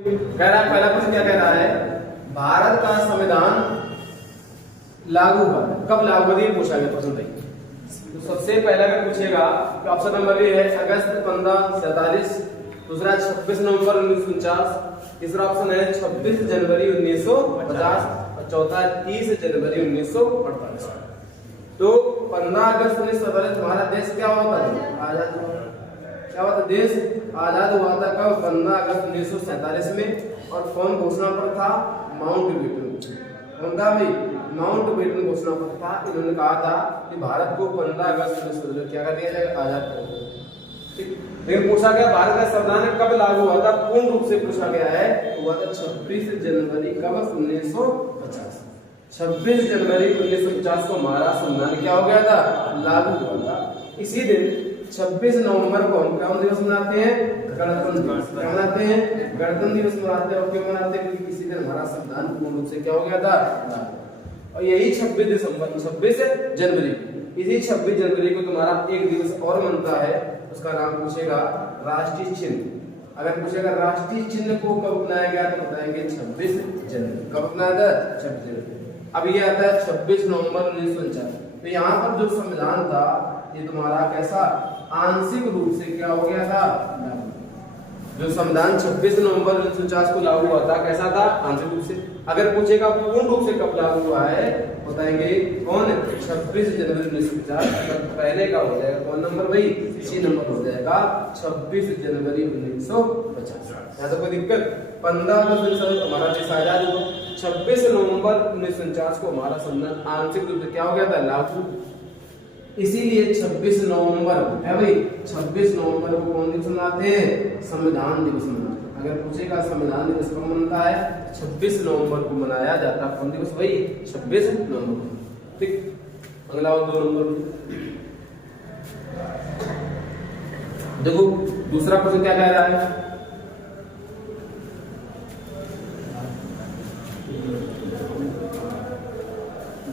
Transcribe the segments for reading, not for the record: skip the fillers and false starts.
कह रहा है, पहला प्रश्न क्या कह रहा है, भारत का संविधान लागू हुआ कब लागू हुआ, ये पूछा गया प्रश्न भाई। तो सबसे पहला अगर पूछेगा तो ऑप्शन नंबर ए है अगस्त 1547, दूसरा 26 नवंबर 1949, तीसरा ऑप्शन है 26 जनवरी 1950 और चौथा 30 जनवरी 1948। तो 15 अगस्त 1947 तुम्हारा देश क्या हुआ था, आजाद हुआ। क्या हुआ था, देश आजाद हुआ था कब, 15 अगस्त 1947 में। और कौन घोषणा पर था, माउंट बेटन। कौन था भाई, माउंट बेटन घोषणा पर था। इन्होंने कहा था कि भारत को 15 अगस्त 1947 क्या कर दिया जाएगा, आजाद कर दिया। ठीक, लेकिन पूछा गया भारत का संविधान कब लागू हुआ था, पूर्ण रूप से पूछा गया है, हुआ था 26 जनवरी कब, 1950। 26 जनवरी 1950 को हमारा संविधान क्या हो गया था, लागू हुआ था। इसी दिन 26 नवंबर को हम कौन दिवस मनाते हैं, गणतंत्र दिवस मनाते हैं, गणतंत्र दिवस मनाते हैं। और क्यों मनाते हैं, क्योंकि इसी दिन हमारा संविधान पूर्ण रूप से क्या हो गया था। और यही 26 जनवरी, इसी 26 जनवरी को तुम्हारा एक दिवस और मनता है, उसका नाम पूछेगा राष्ट्रीय चिन्ह। अगर पूछेगा राष्ट्रीय चिन्ह को कब अपनाया गया तो बताएंगे 26 जनवरी। कब अपनाया था, 26 जनवरी। अब ये आता है 26 नवंबर 1949। तो यहाँ पर जो संविधान था ये तुम्हारा कैसा, आंशिक रूप से क्या हो गया था, जो संविधान 26 नवंबर 1949 को लागू हुआ था कैसा था, आंशिक रूप से। अगर पूछेगा पूर्ण रूप से कब लागू हुआ है बताएंगे कौन, 26 जनवरी 1950। अगर पहले का हो जाएगा कौन नंबर भाई, सी नंबर हो जाएगा 26 जनवरी 1950। यहाँ तो कोई दिक्कत। 15 अगस्त हमारा देश आजाद हुआ, 26 नवंबर 1949 को हमारा संविधान आंशिक रूप से क्या हो गया था, लागू। इसीलिए 26 नवंबर है भाई, 26 नवंबर को कौन दिवस मनाते हैं, संविधान दिवस मनाते हैं। अगर पूछेगा संविधान दिवस कब मनता है, 26 नवंबर को मनाया जाता है। कौन दिवस भाई, 26 नवंबर। ठीक, अगला 2 नंबर देखो, दूसरा प्रश्न क्या कह रहा है,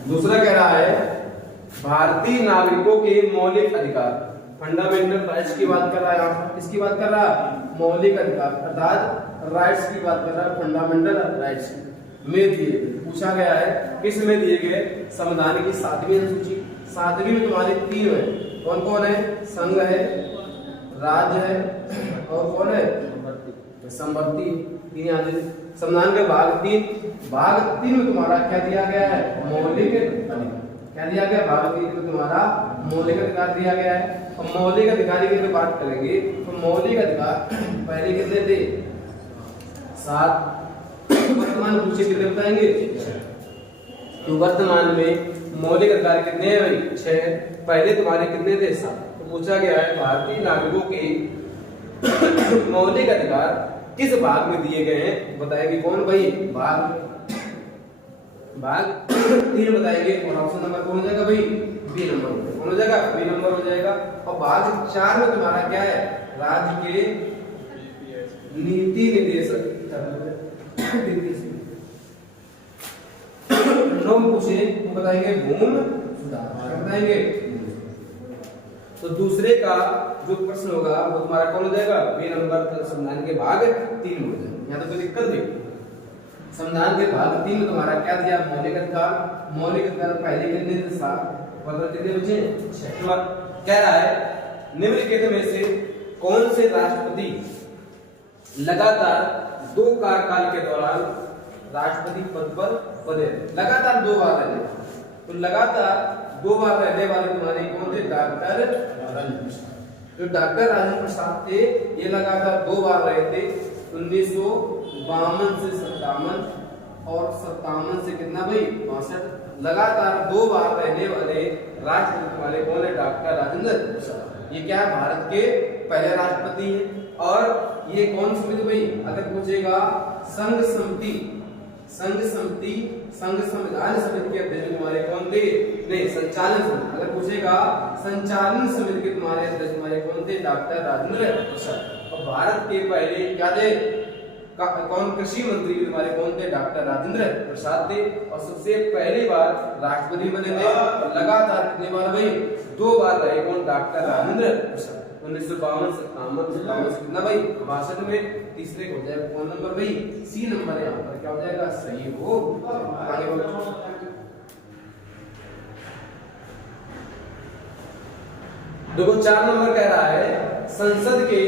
दूसरा कह रहा है भारतीय नागरिकों के मौलिक अधिकार, फंडामेंटल राइट्स की बात कर रहा है। यहाँ किसकी बात कर रहा है, मौलिक अधिकार अर्थात राइट्स की बात कर रहा है, फंडामेंटल राइट्स में दिए। पूछा गया है किस में दिए गए, संविधान की 7वीं अनुसूची। 7वीं में तुम्हारे 3 है, कौन कौन है, संघ है, राज्य है और कौन है, संवर्ती। 3 आदि संविधान के भाग 3 में तुम्हारा क्या दिया गया है, मौलिक अधिकार। क्या दिया गया, भाग 3 में तुम्हारा मौलिक अधिकार दिया गया है। और मौलिक अधिकार की बात करेंगे तो मौलिक अधिकार पहले कितने थे, 7, वर्तमान पूछे कितने बताएंगे। तो वर्तमान में मौलिक अधिकार कितने हैं भाई, 6। पहले तुम्हारे कितने थे, 7। तो पूछा गया है भारतीय नागरिकों के मौलिक अधिकार किस भाग में दिए गए हैं बताएंगे कौन भाई, भाग 3 बताएंगे। और ऑप्शन नंबर कौन हो जाएगा भाई, बी नंबर। कौन हो जाएगा, बी नंबर हो जाएगा। और भाग 4 में तुम्हारा क्या है, राज्य के नीति निर्देशक। 9 पूछे तो बताएंगे भूमि सुधार, बताएंगे। तो दूसरे का जो प्रश्न होगा वो तुम्हारा कौन हो जाएगा, बी नंबर, संविधान के भाग 3 हो जाएगा। यहाँ तो कोई दिक्कत नहीं। संविधान के भाग 3 में तुम्हारा क्या दिया, मौलिक अधिकार। मौलिक अधिकार पहले कितने थे, 7, और कितने बचे, 6। कह रहा है निम्नलिखित में से कौन से राष्ट्रपति लगातार 2 कार्यकाल के दौरान राष्ट्रपति पद पर बने, लगातार 2 बार रहे। तो लगातार 2 बार रहने वाले तुम्हारे कौन थे, डॉक्टर राजेंद्र प्रसाद। जो डॉक्टर राजेंद्र प्रसाद थे ये लगातार 2 बार रहे थे, 1952 से 57 और 57 से कितना भाई, 62। लगातार 2 बार रहने वाले राष्ट्रपति तुम्हारे कौन है, डॉक्टर राजेंद्र प्रसाद। ये क्या है, भारत के पहले राष्ट्रपति हैं। और ये कौन समिति भाई, अगर पूछेगा संघ संविधान समिति के अध्यक्ष तुम्हारे कौन थे, नहीं संचालन समिति। अगर पूछेगा संचालन समिति के तुम्हारे अध्यक्ष तुम्हारे कौन थे, डॉक्टर राजेंद्र प्रसाद। और भारत के पहले क्या थे, कौन कृषि मंत्री तुम्हारे कौन थे, डॉक्टर राजेंद्र प्रसाद थे। और सबसे पहली बार राष्ट्रपति बने थे, लगातार कितने बार भाई, 2 बार रहे, कौन, डॉक्टर राजेंद्र प्रसाद। 1952 से 57 से कितना भाई, 62 में। तीसरे को हो जाएगा कौन नंबर भाई, सी नंबर यहाँ पर क्या हो जाएगा, सही हो। आगे बढ़ो। देखो 4 नंबर कह रहा है संसद के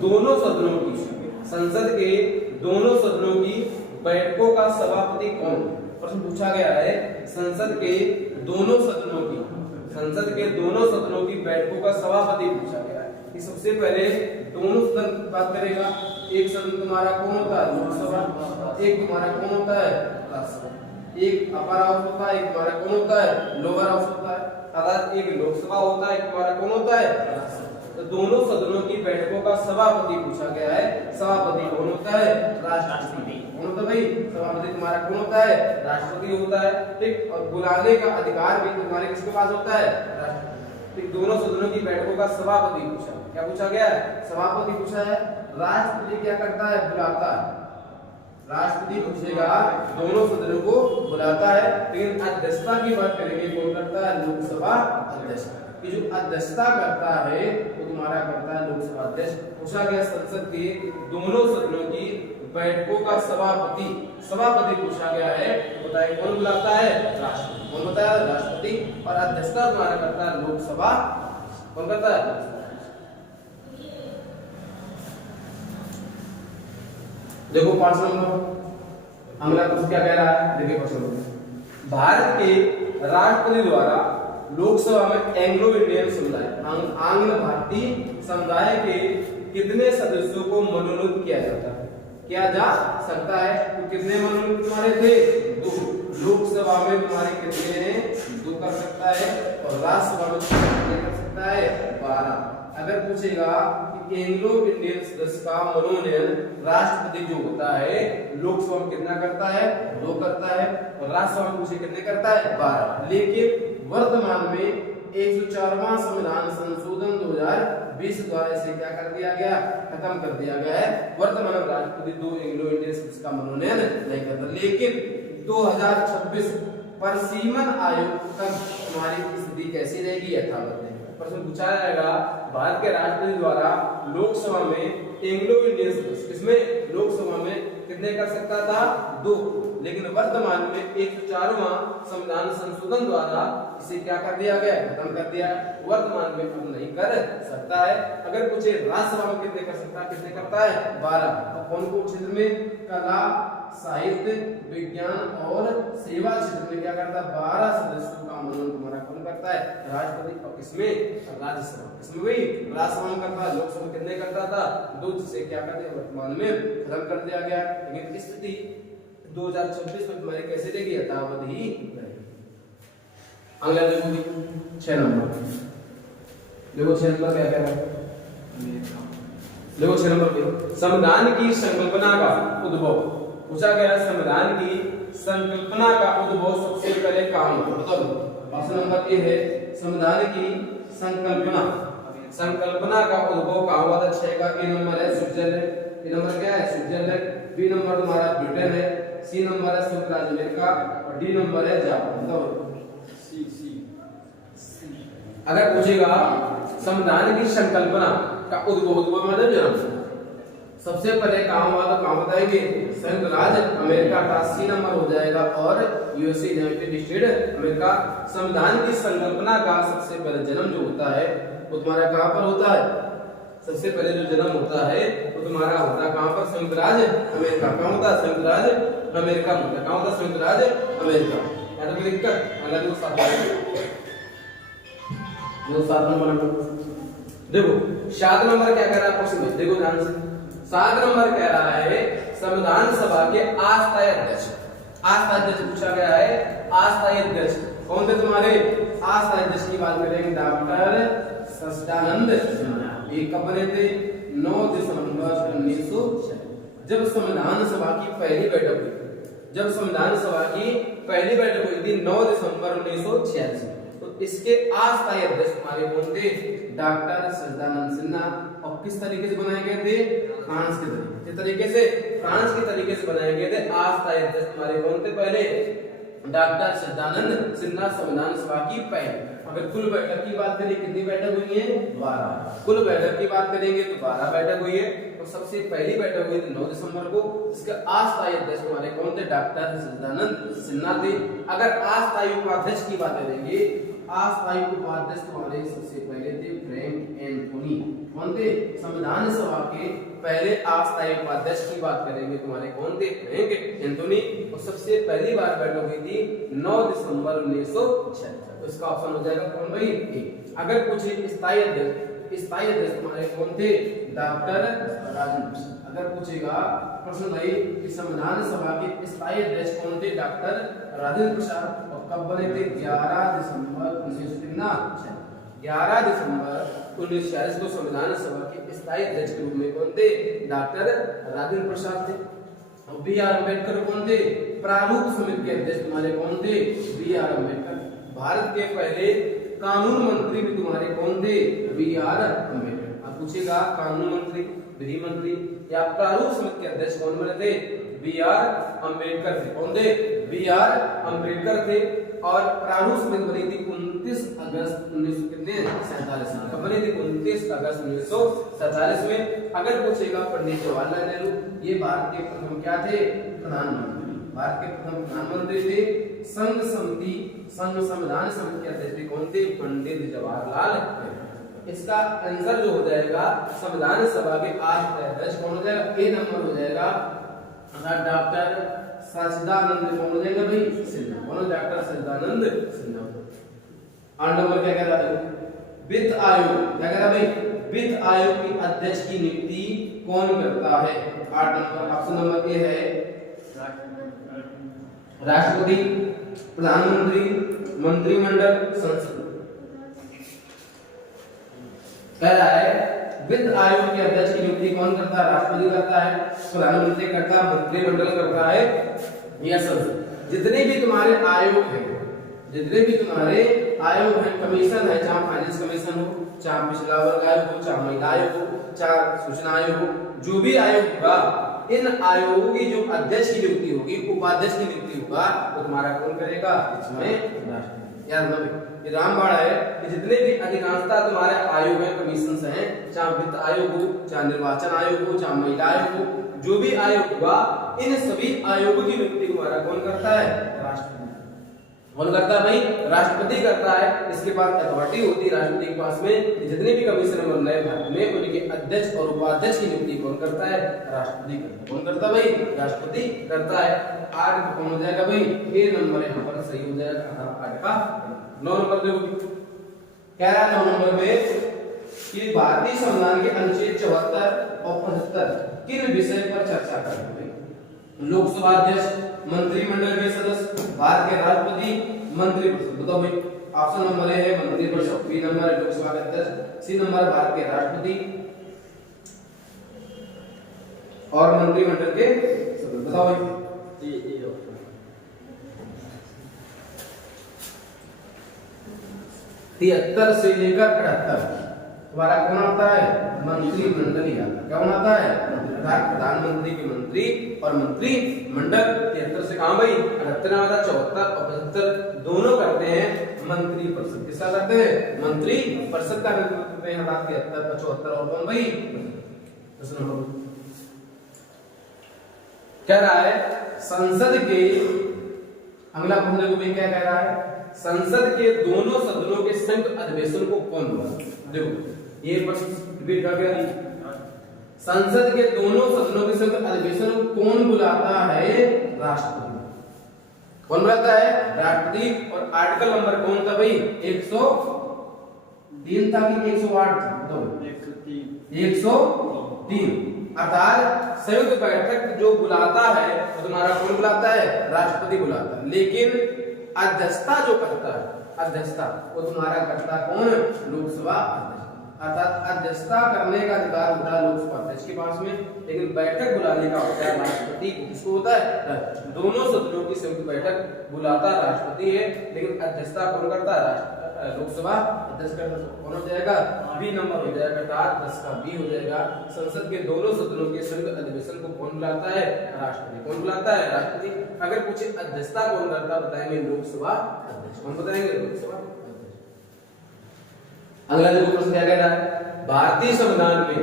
दोनों सदनों की बैठकों का सभापति कौन। प्रश्न पूछा गया है संसद के दोनों सदनों की बैठकों का सभापति पूछा गया है। कि सबसे पहले दोनों सदन की बात करेगा। एक सदन तुम्हारा कौन होता है, लोकसभा, एक तुम्हारा कौन होता है, राज्यसभा। एक अपर हाउस होता है, एक तुम्हारा कौन होता है, लोअर हाउस होता है। अर्थात एक लोकसभा होता है, एक तुम्हारा कौन होता है, राज्यसभा। तो दोनों सदनों की बैठकों का सभापति पूछा गया है। सभापति कौन होता है, राष्ट्रपति। कौन होता है भाई, सभापति तुम्हारा कौन होता है, राष्ट्रपति होता है। ठीक, और बुलाने का अधिकार भी तुम्हारे किसके पास होता है, राष्ट्रपति। ठीक, दोनों सदनों की बैठकों का सभापति पूछा। क्या पूछा गया है, सभापति पूछा है। राष्ट्रपति क्या करता है, बुलाता है। राष्ट्रपति पूछेगा, दोनों सदनों को बुलाता है। लेकिन अध्यक्षता की बात करेंगे, कौन करता है, लोकसभा अध्यक्ष। कि जो अध्यक्षता करता है वो तुम्हारा करता है लोकसभा अध्यक्ष। पूछा गया संसद के दोनों सदनों की बैठकों का सभापति पूछा गया है। तो बताइए कौन बुलाता है, राष्ट्रपति। कौन होता है, राष्ट्रपति। और अध्यक्षता तुम्हारा करता है लोकसभा। कौन करता है, देखो 5 नंबर अगला प्रश्न क्या कह रहा है, देखिए क्वेश्चन। भारत के राष्ट्रपति द्वारा लोकसभा में एंग्लो इंडियन समुदाय आंग्ल भारतीय समुदाय के कितने सदस्यों को मनोनीत किया जाता है, किया जा सकता है। तो कितने मनोनीत तुम्हारे थे, 2। लोकसभा में तुम्हारे कितने हैं, 2 कर सकता है। और राज्यसभा में कितने कर सकता है, 12। अगर पूछेगा कि एंग्लो इंडियन सदस्य का मनोनयन राष्ट्रपति जो होता है लोकसभा में कितना करता है, 2 करता है। और राज्यसभा में पूछे कितने करता है, 12। लेकिन वर्तमान में 104वां संविधान संशोधन 2020 द्वारा इसे क्या कर दिया गया, खत्म कर दिया गया है। वर्तमान में राष्ट्रपति 2 एंग्लो इंडियन सदस्य का मनोनयन नहीं करता। लेकिन 2026 पर सीमन आयोग तक हमारी स्थिति कैसी रहेगी, यथावत रहेगी। प्रश्न पूछा जाएगा भारत के राष्ट्रपति द्वारा लोकसभा में एंग्लो इंडियन सदस्य, इसमें लोकसभा में कितने कर सकता था, 2। लेकिन वर्तमान में 104वां संविधान संशोधन द्वारा इसे क्या कर दिया गया, खत्म कर दिया। वर्तमान में अब नहीं कर सकता है। अगर पूछे राज्यसभा में कितने कर सकता है, कितने करता है, 12। तो कौन कौन क्षेत्र में, कला, साहित्य, विज्ञान और सेवा क्षेत्र में क्या करता है, 12 सदस्यों का मनोनयन तुम्हारा कौन करता है, राष्ट्रपति। और इसमें राज्यसभा, इसमें वही राज्यसभा में करता है। लोकसभा कितने करता था, 2, जिसे क्या कर दिया, वर्तमान में खत्म कर दिया गया। लेकिन स्थिति 2026 में तुम्हारी कैसे रहेगी, यथावत ही रहेगी। अगला देखो 6 नंबर, देखो 6 नंबर क्या कह रहा है, देखो 6 नंबर संविधान की संकल्पना का उद्भव पूछा गया। संविधान की संकल्पना का उद्भव सबसे पहले कहाँ हुआ, बताओ। ऑप्शन नंबर ए है संविधान की संकल्पना का उद्भव कहाँ हुआ था। 6 का ए नंबर है स्विट्जरलैंड, ए नंबर क्या है, स्विट्जरलैंड। बी नंबर तुम्हारा ब्रिटेन है, सी नंबर है संयुक्त राज्य अमेरिका और डी नंबर है जापान। तो अगर पूछेगा संविधान की संकल्पना का उद्भव मतलब जन्म सबसे पहले कहाँ हुआ, तो कहाँ बताएंगे, संयुक्त राज्य अमेरिका का, सी नंबर हो जाएगा। और यूएसए यूनाइटेड स्टेट अमेरिका। संविधान की संकल्पना का सबसे पहले जन्म जो होता है वो तुम्हारा कहाँ पर होता है, सबसे पहले जो जन्म होता है वो तुम्हारा होता है कहाँ पर, संयुक्त राज्य अमेरिका। कहाँ होता है, संयुक्त राज्य अमेरिका में होता है। कहाँ होता है, संयुक्त राज्य अमेरिका। याद रखिए दिक्कत अलग वो 7 नंबर। देखो 7 नंबर क्या कह रहा है क्वेश्चन में, देखो ध्यान से। 7 नंबर कह रहा है संविधान सभा के अस्थायी अध्यक्ष। अस्थायी अध्यक्ष पूछा गया है। अस्थायी अध्यक्ष कौन थे तुम्हारे, अस्थायी अध्यक्ष की बात करेंगे डॉक्टर सच्चिदानंद सिन्हा। ये कब बने थे, 9 दिसंबर 1906, जब संविधान सभा की पहली बैठक हुई। जब संविधान सभा की पहली बैठक हुई थी 9 दिसंबर 1986। तो इसके अस्थायी अध्यक्ष हमारे कौन थे, डॉक्टर सच्चिदानंद सिन्हा। और किस तरीके से बनाए गए थे, फ्रांस के तरीके, किस तरीके से, फ्रांस के तरीके से बनाए गए थे। अस्थायी अध्यक्ष हमारे कौन थे, पहले डॉक्टर सच्चिदानंद सिन्हा। संविधान सभा की पहली। अगर कुल बैठक की बात करें कितनी बैठक हुई है, 12। कुल बैठक की बात करेंगे तो 12 बैठक हुई है। तो तो सबसे पहली बैठक हुई थी 9 दिसंबर को। इसके अस्थायी अध्यक्ष हमारे कौन थे? डॉक्टर सच्चिदानंद सिन्हा थे। अगर अस्थायी उपाध्यक्ष की बात करेंगे, अस्थायी उपाध्यक्ष हमारे सबसे पहले थे फ्रैंक एंथोनी। कौन थे? संविधान सभा के पहले अस्थायी उपाध्यक्ष की बात करेंगे तुम्हारे कौन थे? Frank Anthony. और सबसे पहली बार बैठक हुई थी 9 दिसंबर 1976। तो इसका ऑप्शन हो जाएगा कौन भाई? ए। अगर पूछे स्थायी अध्यक्ष तुम्हारे कौन थे? डॉक्टर राजेंद्र प्रसाद। अगर पूछेगा प्रश्न भाई कि संविधान सभा के स्थायी अध्यक्ष कौन थे? डॉक्टर राजेंद्र प्रसाद। और कब बने थे? 11 दिसंबर 1946। 11 दिसंबर 1946 को संविधान सभा के स्थायी अध्यक्ष के रूप में कौन थे? डॉक्टर राजेंद्र प्रसाद थे। और बी आर अम्बेडकर कौन थे? प्रारूप समिति के अध्यक्ष तुम्हारे कौन थे? B R Ambedkar. भारत के पहले कानून मंत्री भी तुम्हारे कौन थे? B R Ambedkar. अब पूछेगा कानून मंत्री, विधि मंत्री या प्रारूप समिति के अध्यक्ष कौन बने थे? बी आर अम्बेडकर थे। कौन थे? बी आर अम्बेडकर थे। और प्रारूप समिति बनी थी 29 अगस्त 1947 में। कब बनी थी? 29 अगस्त 1947 में। अगर पूछेगा पंडित जवाहरलाल नेहरू, ये भारत के प्रथम क्या थे? प्रधानमंत्री। भारत के प्रथम प्रधानमंत्री थे। संघ संविधान समिति के अध्यक्ष कौन थे? पंडित जवाहरलाल नेहरू। इसका आंसर जो हो जाएगा संविधान सभा के अध्यक्ष कौन हो जाएगा? ए नंबर हो जाएगा डॉक्टर सच्चिदानंद कौन हो जाएगा भाई? सिन्हा। कौन? डॉक्टर सच्चिदानंद सिन्हा। 8 नंबर क्या कह रहा है? वित्त आयोग। क्या कह रहा भाई? वित्त आयोग के अध्यक्ष की नियुक्ति कौन करता है? 8 नंबर ऑप्शन नंबर ए है राष्ट्रपति, प्रधानमंत्री, मंत्रिमंडल, संसद। कह रहा है वित्त आयोग के अध्यक्ष की नियुक्ति कौन करता है? राष्ट्रपति करता है, प्रधानमंत्री करता है, मंत्रिमंडल करता है या संसद। जितने भी तुम्हारे आयोग हैं, कमीशन है, चाहे फाइनेंस कमीशन हो, चाहे पिछड़ा वर्ग आयोग हो, चाहे महिला आयोग हो, चाहे सूचना आयोग हो, जो भी आयोग होगा, इन आयोगों की जो अध्यक्ष की नियुक्ति होगी, उपाध्यक्ष की नियुक्ति होगा, वो तुम्हारा कौन करेगा? इसमें याद रखना ये रामबाड़ा है कि जितने भी अधिकांशता तुम्हारे आयोग हैं, कमीशंस हैं, चाहे वित्त आयोग हो, चाहे निर्वाचन आयोग हो, चाहे महिला आयोग हो, जो भी आयोग होगा, इन सभी आयोगों की नियुक्ति तुम्हारा कौन करता है? राष्ट्रपति। कौन करता है भाई? राष्ट्रपति करता है। इसके पास अथॉरिटी होती है राष्ट्रपति के पास में, जितने भी कमीशन बन रहे भारत में, उनके अध्यक्ष और उपाध्यक्ष की नियुक्ति कौन करता है? राष्ट्रपति करता है। कौन करता है भाई? राष्ट्रपति करता है। 8 कौन हो जाएगा भाई? ए नंबर यहाँ पर सही हो जाएगा 8 का। 9 नंबर देखो क्या रहा है 9 नंबर में कि भारतीय संविधान के अनुच्छेद 74 और 75 किन विषय पर चर्चा करते हैं? लोकसभा अध्यक्ष, मंत्रिमंडल के सदस्य, भारत के राष्ट्रपति, मंत्रिपरिषद। बताओ भाई। ऑप्शन नंबर ए है मंत्रिपरिषद, बी नंबर है लोकसभा के अध्यक्ष, सी नंबर भारत के राष्ट्रपति और मंत्रिमंडल के सदस्य। बताओ भाई। 73 से लेकर 78 तुम्हारा कौन आता है? मंत्रिमंडल ही आता है। क्या कौन आता है? प्रधानमंत्री के मंत्री और मंत्रिमंडल। 73 से कहां भाई? 78 आता है। 74 और 75 दोनों करते हैं मंत्रिपरिषद। किसका करते हैं? मंत्रिपरिषद का करते हैं। 73, 75 और कौन भाई? कह रहा है संसद के अगला प्रश्न को भी क्या कह रहा है? संसद के दोनों सदनों के संयुक्त अधिवेशन को कौन बुलाता है? देखो ये प्रश्न रिपीट कर गया नहीं। संसद के दोनों सदनों के संयुक्त अधिवेशन को कौन बुलाता है? राष्ट्रपति। कौन बुलाता है? राष्ट्रपति। और आर्टिकल नंबर कौन था भाई? 103 था कि 108 था? तो 103। अर्थात संयुक्त बैठक जो बुलाता है वो तुम्हारा कौन बुलाता है? राष्ट्रपति बुलाता है। लेकिन अध्यक्षता जो करता है, अध्यक्षता वो तुम्हारा करता कौन? लोकसभा अध्यक्ष। अर्थात अध्यक्षता करने का अधिकार होता है लोकसभा अध्यक्ष के पास में, लेकिन बैठक बुलाने का होता है राष्ट्रपति को। किसको होता है? दोनों सदनों की संयुक्त बैठक बुलाता राष्ट्रपति है, लेकिन अध्यक्षता कौन करता है? लोकसभा अध्यक्ष करता। कौन हो जाएगा? बी नंबर हो जाएगा। 10 का बी हो जाएगा। संसद के दोनों सदनों के संयुक्त अधिवेशन को कौन बुलाता है? राष्ट्रपति। कौन बुलाता है? राष्ट्रपति। अगर पूछे अध्यक्षता कौन करता, बताएंगे लोकसभा अध्यक्ष। कौन बताएंगे? लोकसभा अध्यक्ष। अगला देखो प्रश्न क्या कह रहा है? भारतीय संविधान में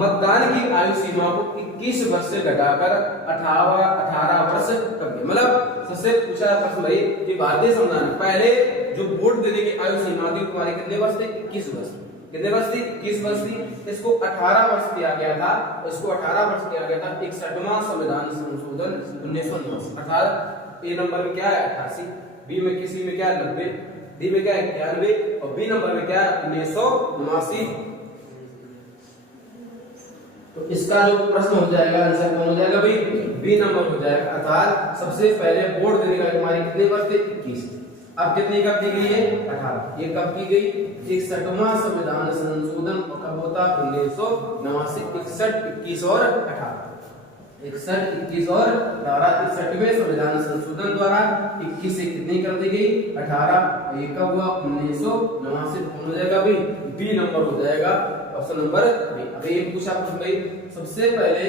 मतदान की आयु सीमा को 21 वर्ष से घटाकर 18 वर्ष कर दिया। मतलब सबसे पूछा प्रश्न भाई कि भारतीय संविधान में पहले जो वोट देने की आयु सीमा थी तुम्हारी कितने वर्ष थे? 21 वर्ष। कितने वर्ष थी? 21 वर्ष थी। इसको 18 वर्ष किया गया था। इसको 18 वर्ष किया गया था 61वां संविधान संशोधन 1989। अर्थात ए नंबर में क्या है 88, बी में किसी में क्या है 90, डी में क्या है 91 और बी नंबर में क्या है 1989। तो इसका जो प्रश्न हो जाएगा आंसर कौन हो जाएगा भाई? बी नंबर हो जाएगा। अर्थात सबसे पहले वोट देने का तुम्हारी कितने वर्ष थे? 21। अब कितनी कब दी गई है? 18। ये कब की गई? 61वां संविधान संशोधन कब होता? 1989। 61, 21 और 18। 61, 21 और 18। 61वें संविधान संशोधन द्वारा 21 से कितनी कर दी गई? 18। ये कब हुआ? 1989। कौन हो जाएगा भाई? बी नंबर हो जाएगा, ऑप्शन नंबर बी। अब ये पूछा कुछ भाई, सबसे पहले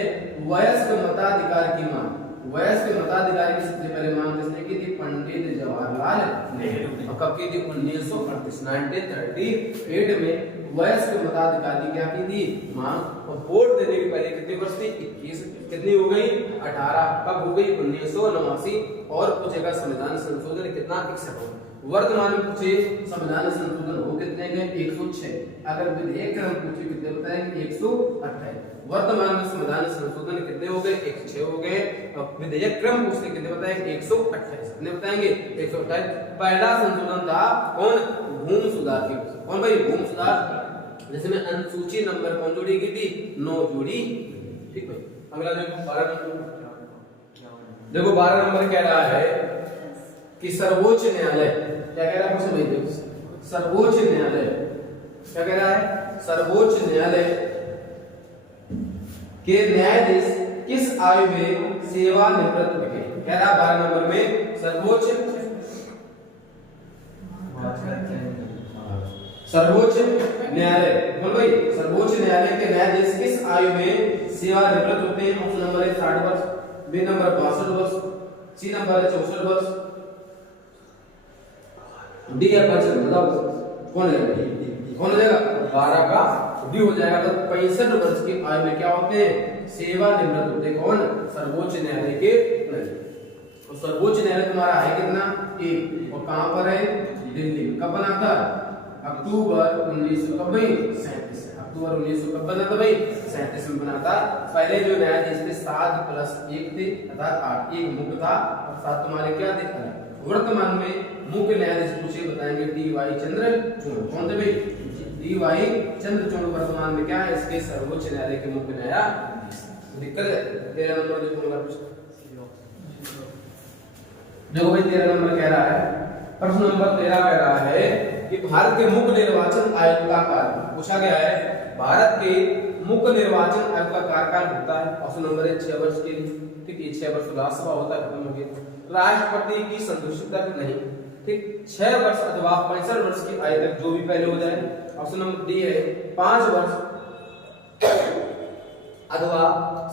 वयस्क मताधिकार की मांग, वयस्क मताधिकार की सबसे पहले मांग किसने की थी? पंडित जवाहरलाल नेहरू। और कब की थी? 1938। 1938 में वयस्क मताधिकार की क्या की थी? मांग। और वोट देने के पहले कितनी वर्ष थी? 21। कितनी हो गई? 18। कब हो गई? 1989। और पूछेगा संविधान संशोधन कितना? 61। वर्तमान में पूछे संविधान संशोधन हो कितने गए? 106। अगर विधेयक क्रम पूछे कितने बताएंगे? 128। वर्तमान में संविधान संशोधन कितने हो गए? 106 हो गए। अब विधेयक क्रम पूछते कितने बताएंगे? 128। कितने बताएंगे? 128। पहला संशोधन था कौन? भूमि सुधार की। कौन भाई? भूमि सुधार, जिसमें अनुसूची नंबर कौन जोड़ी गई थी? 9 जोड़ी। ठीक भाई। अगला देखो 12 नंबर। देखो 12 नंबर कह रहा है कि सर्वोच्च न्यायालय क्या कह रहा है? भाई देखो, सर्वोच्च न्यायालय क्या कह रहा है? सर्वोच्च न्यायालय के न्यायाधीश किस आयु में सेवानिवृत्त हुए? कह रहा 12 नंबर में सर्वोच्च न्यायालय, बोल भाई, सर्वोच्च न्यायालय के न्यायाधीश किस आयु में सेवानिवृत्त होते हैं? ऑप्शन नंबर है 60 वर्ष, बी नंबर 62 वर्ष, सी नंबर है 64 वर्ष, डी है 65। बताओ कौन है? कौन हो जाएगा? 12 का डी हो जाएगा। तो 65 वर्ष की आयु में क्या होते हैं? सेवानिवृत्त होते हैं। कौन? सर्वोच्च न्यायालय के न्यायाधीश। और सर्वोच्च न्यायालय तुम्हारा है कितना? 1। और कहां पर है? दिल्ली। कब बना था? अक्टूबर 1900। कब भाई? 37। अक्टूबर 1900 कब बना था भाई? 37 में बना था। पहले जो न्यायाधीश थे 7 + 1 थे, अर्थात 8। एक मुख्य था और 7 तुम्हारे क्या थे? वर्तमान में मुख्य न्यायाधीश पूछे बताएंगे डी.वाई. चंद्रचूड़। कौन थे भाई? डी.वाई. चंद्रचूड़ वर्तमान में क्या है? इसके सर्वोच्च न्यायालय के मुख्य न्यायाधीश। दिक्कत है? 13 नंबर देखो। देखो भाई 13 नंबर कह रहा है, प्रश्न नंबर 13 कह रहा है कि भारत के मुख्य निर्वाचन आयोग का कार्यकाल पूछा गया है। भारत के मुख्य निर्वाचन आयोग का कार्यकाल होता है, ऑप्शन नंबर है 6 वर्ष के लिए। ठीक है, 6 वर्ष राज्यसभा होता है, खत्म हो गया। राष्ट्रपति की संतुष्टि तक नहीं। ठीक, 6 वर्ष अथवा 65 वर्ष की आयु तक जो भी पहले हो जाए। ऑप्शन नंबर डी है 5 वर्ष अथवा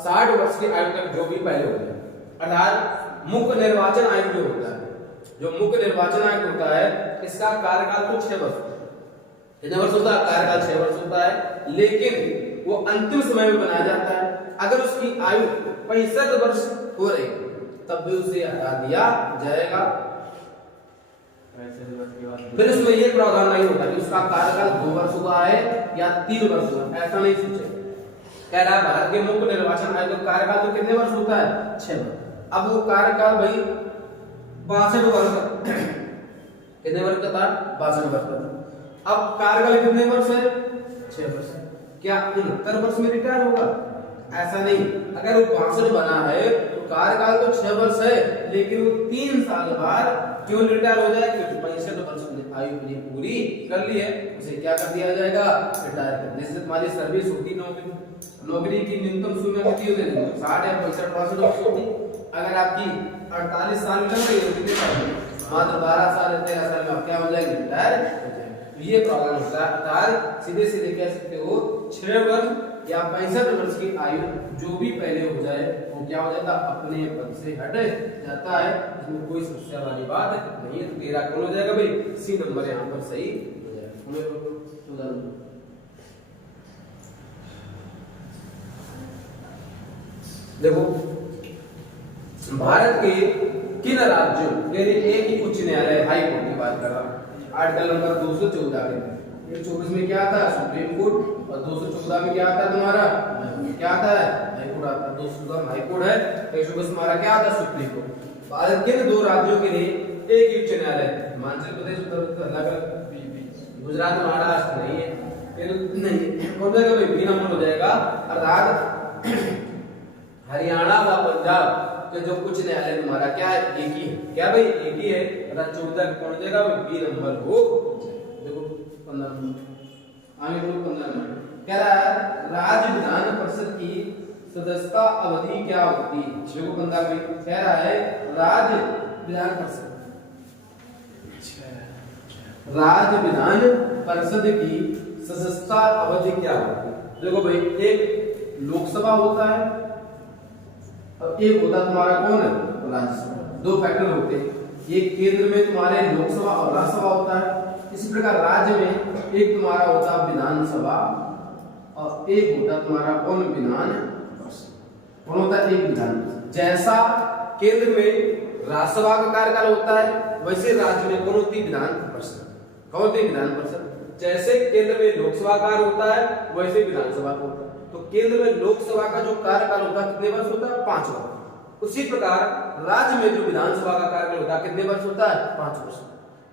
60 वर्ष की आयु तक जो भी पहले हो जाए। अर्थात मुख्य निर्वाचन आयोग जो होता है, जो मुख्य निर्वाचन आयोग होता है, इसका कार्यकाल तो 6 वर्ष। कितने वर्ष होता है? कार्यकाल 6 वर्ष होता है, लेकिन वो अंतिम समय में बनाया जाता है। अगर उसकी आयु 65 वर्ष हो रही तब भी उसे हटा दिया जाएगा। फिर उसमें ये प्रावधान नहीं होता कि उसका कार्यकाल 2 वर्ष हुआ है या 3 वर्ष हुआ, ऐसा नहीं सोचे। कह रहा है भारत के मुख्य निर्वाचन आयोग का कार्यकाल तो कितने वर्ष होता है? 6 वर्ष। अब वो कार्यकाल भाई 62 वर्ष का कितने वर्ष का था? 62 वर्ष का। अब कार्यकाल कितने वर्ष है? 6 वर्ष। क्या 69 वर्ष में रिटायर होगा? ऐसा नहीं। अगर वो 62 बना है तो कार्यकाल तो 6 वर्ष है, लेकिन वो 3 साल बाद क्यों रिटायर हो जाए? क्योंकि 65 वर्ष की आयु अपनी पूरी कर ली है, उसे क्या कर दिया जाएगा? रिटायर कर। जैसे तुम्हारी सर्विस होती, नौकरी की न्यूनतम सीमा कितनी होती है? 60 या 65 62 वर्ष होती। अगर आपकी 48 साल में लग रही है, कितने साल में? मात्र 12 साल 13 साल में आप क्या हो जाएंगे? रिटायर हो जाएंगे। ये प्रॉब्लम होता है। अर्थात सीधे सीधे कह सकते हो 6 वर्ष या 65 वर्ष की आयु जो भी पहले हो जाए वो क्या हो जाता? अपने पद से हट जाता है। इसमें कोई समस्या वाली बात नहीं है। तो 13 कौन हो जाएगा भाई? सी नंबर यहाँ पर सही हो जाएगा। देखो भारत के किन राज्यों, यानी एक ही उच्च न्यायालय हाई कोर्ट की बात कर रहा हूं, आर्टिकल नंबर 214 के 124 में क्या आता है सुप्रीम कोर्ट, और 214 में क्या आता है तुम्हारा, क्या आता है हाई कोर्ट आता है। 214 हाई कोर्ट है, 124 तुम्हारा क्या आता है सुप्रीम कोर्ट। भारत के दो राज्यों के लिए एक ही उच्च न्यायालय, हिमाचल प्रदेश उत्तर प्रदेश अलग अलग, गुजरात महाराष्ट्र नहीं है, नहीं कौन सा भाई बी नंबर हो जाएगा, अर्थात हरियाणा व पंजाब के जो उच्च न्यायालय तुम्हारा क्या है, एक ही है, क्या भाई एक ही है, अर्थात 14 कौन हो जाएगा बी नंबर हो। देखो 15 नंबर आगे बोलो 15 नंबर कह रहा है राज्य विधान परिषद की सदस्यता अवधि क्या होती है। देखो बंदा कोई कह रहा है राज्य विधान परिषद, राज्य विधान परिषद की सदस्यता अवधि क्या होती है। देखो भाई एक लोकसभा होता है और एक होता तुम्हारा कौन है राज्यसभा, दो फैक्टर होते हैं, एक केंद्र में तुम्हारे लोकसभा और राज्यसभा होता है, इसी प्रकार राज्य में एक तुम्हारा होता है विधानसभा और एक होता तुम्हारा कौन विधान परिषद, कौन होता है एक विधान। जैसा केंद्र में राज्यसभा का कार्यकाल होता है वैसे राज्य में कौन होती विधान परिषद, कौन होती विधान परिषद। जैसे केंद्र में लोकसभा कार्य होता है वैसे विधानसभा का होता है, तो केंद्र में लोकसभा का जो कार्यकाल होता है कितने वर्ष होता है 5 वर्ष, उसी प्रकार राज्य में जो विधानसभा का कार्यकाल होता है कितने वर्ष होता है 5 वर्ष।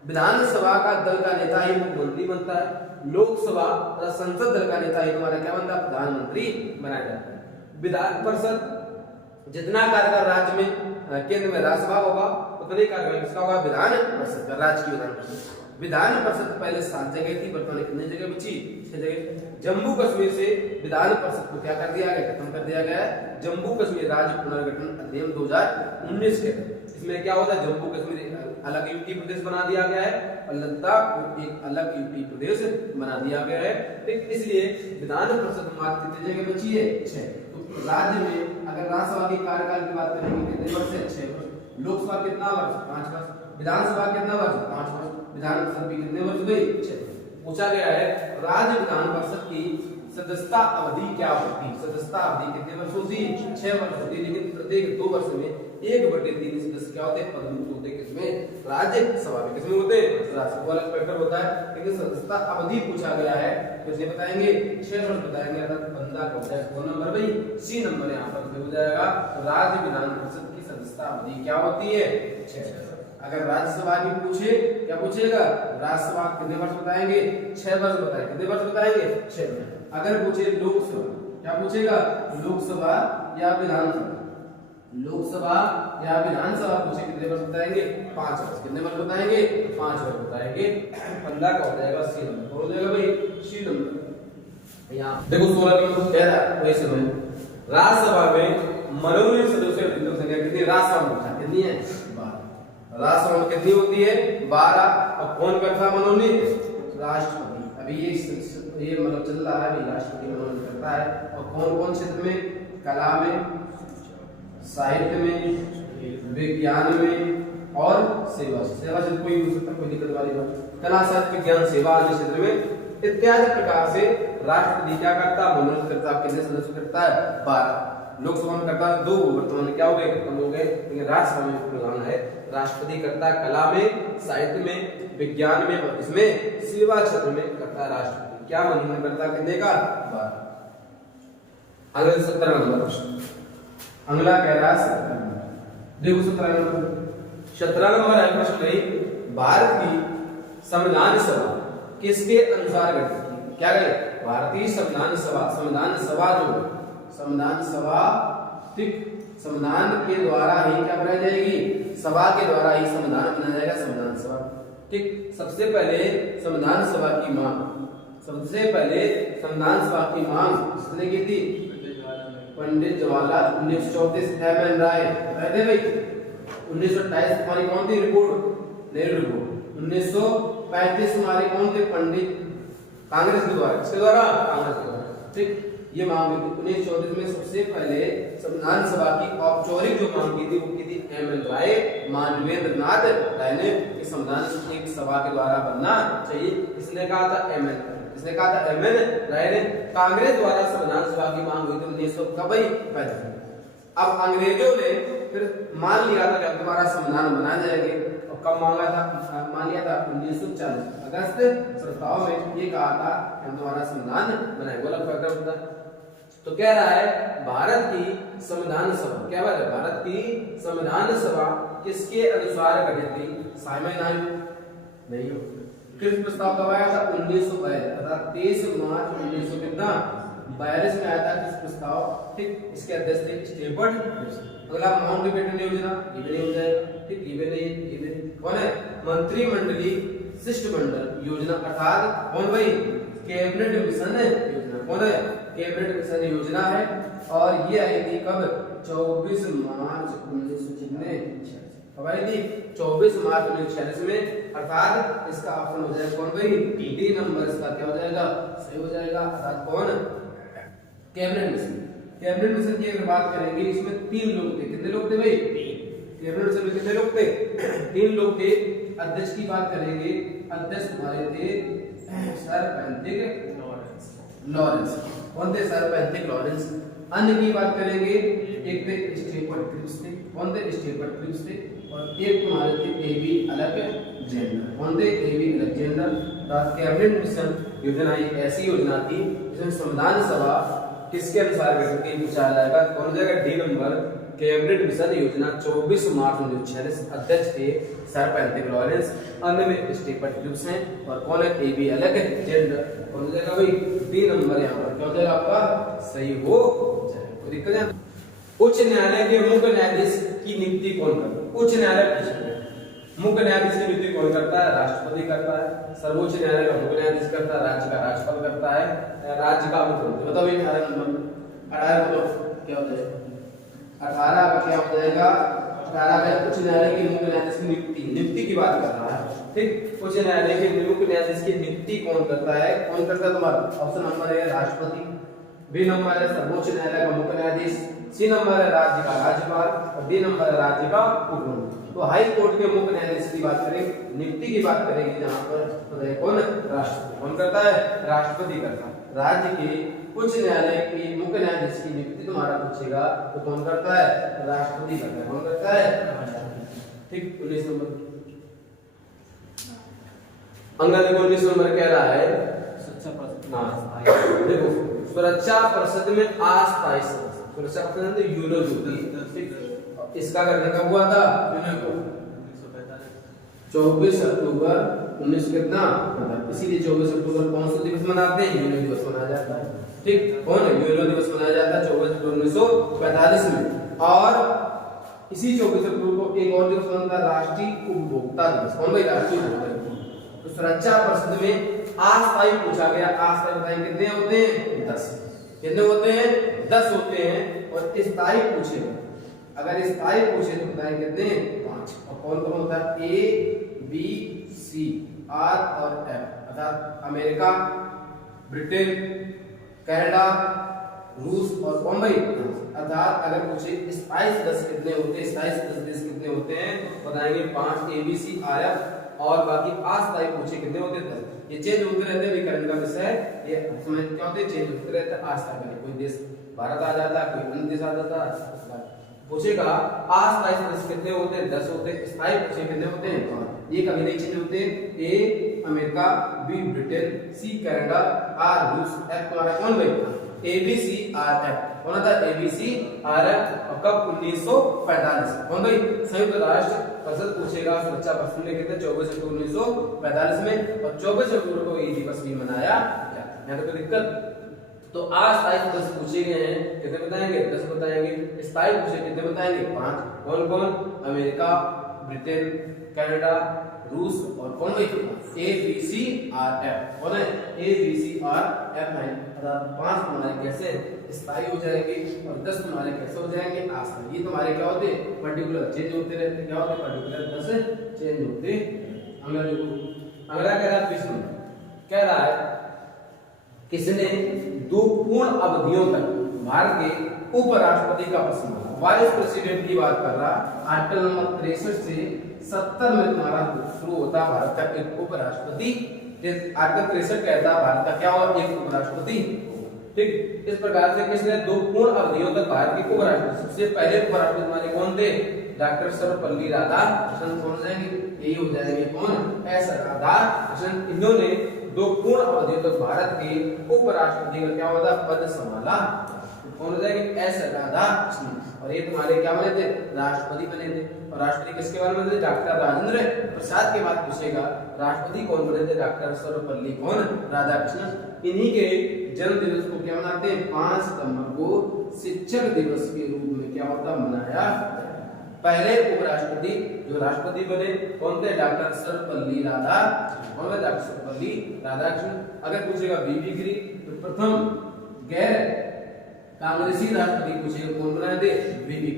विधानसभा का दल का नेता ही मुख्यमंत्री बनता है, लोकसभा तथा संसद दल का नेता ही तुम्हारा क्या बनता है प्रधानमंत्री बनाया जाता है। विधान परिषद जितना कार्यकाल राज्य में केंद्र में राज्यसभा होगा उतने कार्यकाल किसका होगा विधान परिषद का, राज्य की विधान परिषद। विधान परिषद पहले 7 जगह थी, वर्तमान कितनी जगह बची 6 जगह। जम्मू कश्मीर से विधान परिषद को क्या कर दिया गया, खत्म कर दिया गया है। जम्मू कश्मीर राज्य पुनर्गठन अधिनियम 2019 के, इसमें क्या होता है जम्मू कश्मीर अलग यूटी प्रदेश बना दिया गया है और लद्दाख को एक अलग यूटी प्रदेश बना दिया गया है। इसलिए विधान परिषद मात्र कितनी जगह बची है 6। तो राज्य में अगर राज्यसभा के कार्यकाल की बात करेंगे कितने वर्ष है 6 वर्ष, लोकसभा कितना वर्ष 5 वर्ष, विधानसभा कितना वर्ष 5 वर्ष, विधान परिषद भी कितने वर्ष गई 6। पूछा गया है राज्य विधान परिषद की सदस्यता अवधि क्या होती है। सदस्यता अवधि कितने वर्ष होती है 6 वर्ष होती है, लेकिन प्रत्येक 2 वर्ष में 1/3 सदस्य क्या होते हैं पदमुक्त होते हैं, किसमें राज्यसभा में, किसमें होते हैं राज्यसभा वाला फैक्टर होता है। लेकिन सदस्यता अवधि पूछा गया है कैसे बताएंगे 6 वर्ष बताएंगे, अर्थात बंदा कौन है कौन नंबर भाई सी नंबर यहाँ पर हो जाएगा। राज्य विधान परिषद की सदस्यता अवधि क्या होती है 6। अगर राज्यसभा की पूछे क्या पूछेगा राज्यसभा कितने वर्ष बताएंगे 6 वर्ष बताएंगे, कितने वर्ष बताएंगे 6 वर्ष। अगर पूछे लोकसभा क्या पूछेगा लोकसभा या विधानसभा, लोकसभा या विधानसभा पूछे कितने वर्ष बताएंगे 5 वर्ष, कितने वर्ष बताएंगे 5 वर्ष बताएंगे। 15 का हो जाएगा सी नंबर, हो जाएगा भाई सी नंबर। यहाँ देखो 16 नंबर कह रहा है वही समय राज्यसभा में मनोनीत सदस्यों की संख्या कितनी, राज्यसभा में कितनी है 12, राज्यसभा में कितनी होती है 12। और कौन करता है मनोनीत राष्ट्रपति, अभी ये मतलब चल रहा है अभी राष्ट्रपति मनोनीत करता है। और कौन कौन क्षेत्र में कला में, साहित्य में, विज्ञान में और सेवा से कोई हो सकता कोई दिक्कत वाली बात, कला साहित्य विज्ञान सेवा आदि क्षेत्र में इत्यादि प्रकार से राष्ट्रपति क्या करता है मनोनीत करता है। कितने सदस्य करता है 12, लोकसभा में करता है 2, वर्तमान क्या हो गए खत्म हो गए, लेकिन राज्यसभा में प्रधान है राष्ट्रपति करता है कला में, साहित्य में, विज्ञान में और इसमें सेवा क्षेत्र में करता है राष्ट्रपति। क्या मनोनीत करता है कितने का 12। अगला 17 नंबर प्रश्न, अगला कह रहा है 17 नंबर, देखो 17 नंबर है प्रश्न भाई भारत की संविधान सभा किसके अनुसार गठित की। क्या कहे भारतीय संविधान सभा जो संविधान सभा ठीक संविधान के द्वारा ही क्या बनाई जाएगी, सभा के द्वारा ही संविधान बनाया जाएगा संविधान सभा ठीक। सबसे पहले संविधान सभा की मांग, सबसे पहले संविधान सभा की मांग किसने की थी पंडित जवाहरलाल 1934 एम.एन. राय रहते भाई। 1928 हमारी कौन थी रिपोर्ट नेहरू रिपोर्ट। 1935 हमारे कौन थे पंडित कांग्रेस के द्वारा, किसके द्वारा कांग्रेस के द्वारा ठीक। ये मांग की 1934 में सबसे पहले संविधान सभा की औपचारिक जो मांग की थी वो की थी एम.एन. राय, मानवेंद्र नाथ राय ने कि संविधान एक सभा के द्वारा बनना चाहिए। इसने कहा था एम.एन. इसने कहा था एम.एन. राय ने। कांग्रेस द्वारा संविधान सभा की मांग हुई थी 1935। अब अंग्रेजों ने फिर मान लिया था कि अब तुम्हारा संविधान बनाया जाएगा, और कब मांगा था, मान लिया था 1940 अगस्त प्रस्ताव में ये कहा था कि हम तुम्हारा संविधान बनाएंगे। बोला होता। तो कह रहा है भारत की संविधान सभा, क्या बात है, भारत की संविधान सभा किसके अनुसार गठित थी? साइमन आयोग नहीं हो। किस प्रस्ताव कब आया था? 1942 अर्थात 23 मार्च 1942 में आया था किस प्रस्ताव? ठीक, इसके अध्यक्ष थे स्टेफर्ड विल्सन। अगला माउंटबेटन योजना, ये भी नहीं हो जाएगा, ठीक, ये भी नहीं। कौन है? मंत्रिमंडलीय शिष्टमंडल योजना, अर्थात कौन भाई? कैबिनेट मिशन योजना। कौन है? कैबिनेट मिशन योजना है, और ये आई थी कब? 24 मार्च 1946। कब आई थी? 24 मार्च 1946 में, अर्थात इसका ऑप्शन हो जाएगा कौन भाई? डी नंबर इसका क्या हो जाएगा? सही हो जाएगा। अर्थात कौन? Cabinet mission. कैबिनेट मिशन की अगर बात करेंगे, इसमें 3 लोग थे। कितने लोग थे भाई? 3। कैबिनेट मिशन में कितने लोग थे? 3 लोग थे। अध्यक्ष की बात करेंगे, अध्यक्ष हमारे थे सर पेंथिक लॉरेंस। कौन थे? Sir Pethick Lawrence. अन्य की बात करेंगे, एक थे स्टेफर्ड क्रिप्स थे। कौन थे? स्टेफर्ड क्रिप्स थे। और एक तुम्हारे थे एबी अलेक्जेंडर। कौन थे? AB Alexander. कैबिनेट मिशन योजना एक ऐसी योजना थी जिसमें संविधान सभा किसके अनुसार गठित की? पूछा जाएगा। कौन हो जाएगा? डी नंबर, कैबिनेट मिशन योजना 24 मार्च 1946। अध्यक्ष थे सर पेंथिक लॉरेंस, अन्य में स्टीफन क्रिप्स हैं, और कौन है? AB Alexander. कौन हो जाएगा भाई? डी नंबर यहाँ पर क्या हो जाएगा आपका? सही हो जाएगा। दिक्कत है? उच्च न्यायालय के मुख्य न्यायाधीश की नियुक्ति कौन करता है? उच्च न्यायालय मुख्य न्यायाधीश की नियुक्ति कौन करता है? राष्ट्रपति करता है। सर्वोच्च न्यायालय का मुख्य न्यायाधीश करता है, राज्य का राज्यपाल करता है, राज्य का मुख्यमंत्री। बताओ 18 नंबर 18 को क्या हो जाएगा? 18 का क्या हो जाएगा? 18 में उच्च न्यायालय के मुख्य न्यायाधीश की नियुक्ति की बात कर रहा है। ठीक, उच्च न्यायालय के मुख्य न्यायाधीश की नियुक्ति कौन करता है? कौन करता है तुम्हारा? ऑप्शन नंबर है राष्ट्रपति, बी नंबर है सर्वोच्च न्यायालय का मुख्य न्यायाधीश, सी नंबर है राज्य का राज्यपाल, और डी नंबर है राज्य का मुख्यमंत्री। तो हाई कोर्ट के मुख्य न्यायाधीश की बात करेंगे, नियुक्ति की बात करेंगे जहां पर, तो कौन? राष्ट्रपति। कौन करता है? राष्ट्रपति करता है। राज्य के उच्च न्यायालय की मुख्य न्यायाधीश की नियुक्ति तुम्हारा पूछेगा तो कौन करता है? राष्ट्रपति करता है। कौन करता है? ठीक, 19 नंबर अंगा देखो, 19 नंबर कह रहा है देखो, सुरक्षा परिषद में अस्थायी सदस्य। सुरक्षा परिषद में यूरो जो थी, इसका करने का हुआ था 24 अक्टूबर 1900 कितना? इसीलिए 24 अक्टूबर कौन सा दिवस मनाते हैं? यूरो दिवस मनाया जाता है। ठीक, कौन है? यूरो दिवस मनाया जाता है 24 अक्टूबर 1945 में। और इसी 24 अक्टूबर को एक और दिवस मनता है, राष्ट्रीय उपभोक्ता दिवस। कौन भाई? राष्ट्रीय उपभोक्ता दिवस। तो सुरक्षा परिषद में अस्थायी पूछा गया। अस्थायी बताएं कितने होते हैं? 10। कितने होते हैं? 10 होते हैं। और स्थायी पूछे, अगर स्थायी पूछे तो बताएं कितने? 5। और कौन कौन होता है? ए, बी, सी, आर और एफ, अर्थात अमेरिका, ब्रिटेन, कनाडा, रूस और कौन भाई? अर्थात अगर पूछे स्थायी सदस्य कितने होते हैं, स्थायी सदस्य कितने होते हैं, बताएंगे 5, ए, बी, सी, आर, एफ। और बाकी अस्थायी पूछे कितने होते हैं? 10। ये चेंज होते रहते हैं, विकर्ण का विषय है, ये समझ क्या होते हैं? चेंज होते रहते हैं। अस्थायी कोई देश भारत आ जाता है, कोई अन्य देश आ जाता है। पूछेगा अस्थायी सदस्य कितने होते हैं? 10 होते हैं। स्थायी पूछे कितने होते हैं? 5। ये कभी नहीं चेंज होते। A America, B Britain, C Canada, R रूस, एफ तुम्हारा कौन भाई? A B C R F. कौन था? A B C R F. और कब? 1945। कौन भाई? संयुक्त राष्ट्र परिषद पूछेगा सुरक्षा परिषद में कितने? 24 अक्टूबर 1945 में। और 24 अक्टूबर को ये दिवस भी मनाया जाता है। कोई दिक्कत? तो अस्थायी सदस्य पूछे गए हैं, कितने बताएंगे? 10 बताएंगे। स्थायी पूछे कितने बताएंगे? 5। कौन कौन? अमेरिका, ब्रिटेन, कनाडा, रूस और कौन भाई? A B C R F. कौन है? A B C R F है। अर्थात 5 तुम्हारे कैसे स्थायी हो जाएंगे और 10 तुम्हारे कैसे हो जाएंगे? अस्थायी। ये तुम्हारे क्या होते हैं? पर्टिकुलर चेंज होते रहते हैं। क्या होते हैं? पर्टिकुलर 10 चेंज होते। अगला कह रहा है प्रश्न, कह रहा है किसने 2 पूर्ण अवधियों तक भारत के उपराष्ट्रपति का पद संभाला? वाइस प्रेसिडेंट की बात कर रहा। आर्टिकल नंबर 63 से 70 में तुम्हारा शुरू होता है भारत का एक उपराष्ट्रपति। आर्टिकल 63 कहता है भारत का क्या और एक उपराष्ट्रपति। ठीक। इस प्रकार से किसने 2 पूर्ण अवधियों तक भारत के उपराष्ट्रपति, सबसे पहले उपराष्ट्रपति हमारे कौन थे? डॉक्टर सर्वपल्ली राधाकृष्णन। कौन जाएंगे? यही हो जाएंगे कौन? एस राधाकृष्णन। इन्होंने 2 पूर्ण अवधियों तक भारत के उपराष्ट्रपति का क्या होता पद संभाला। कौन हो जाएंगे? एस राधाकृष्णन। और ये तुम्हारे क्या बने थे? राष्ट्रपति बने थे। और राष्ट्रपति किसके बारे में बने थे? डॉक्टर राजेंद्र प्रसाद के बाद पूछेगा राष्ट्रपति कौन बने थे? डॉक्टर सर्वपल्ली कौन? राधाकृष्णन। इन्हीं के जन्म दिवस को क्या मनाते हैं? 5 सितंबर को शिक्षक दिवस के रूप में क्या होता मनाया। पहले उपराष्ट्रपति जो राष्ट्रपति बने कौन थे? डॉक्टर सर्वपल्ली राधाकृष्णन। कौन है? डॉक्टर सर्वपल्ली राधाकृष्णन। अगर पूछेगा वीवी गिरी तो प्रथम गैर कांग्रेसी राष्ट्रपति पूछेगा कौन बनाए थे? वीवी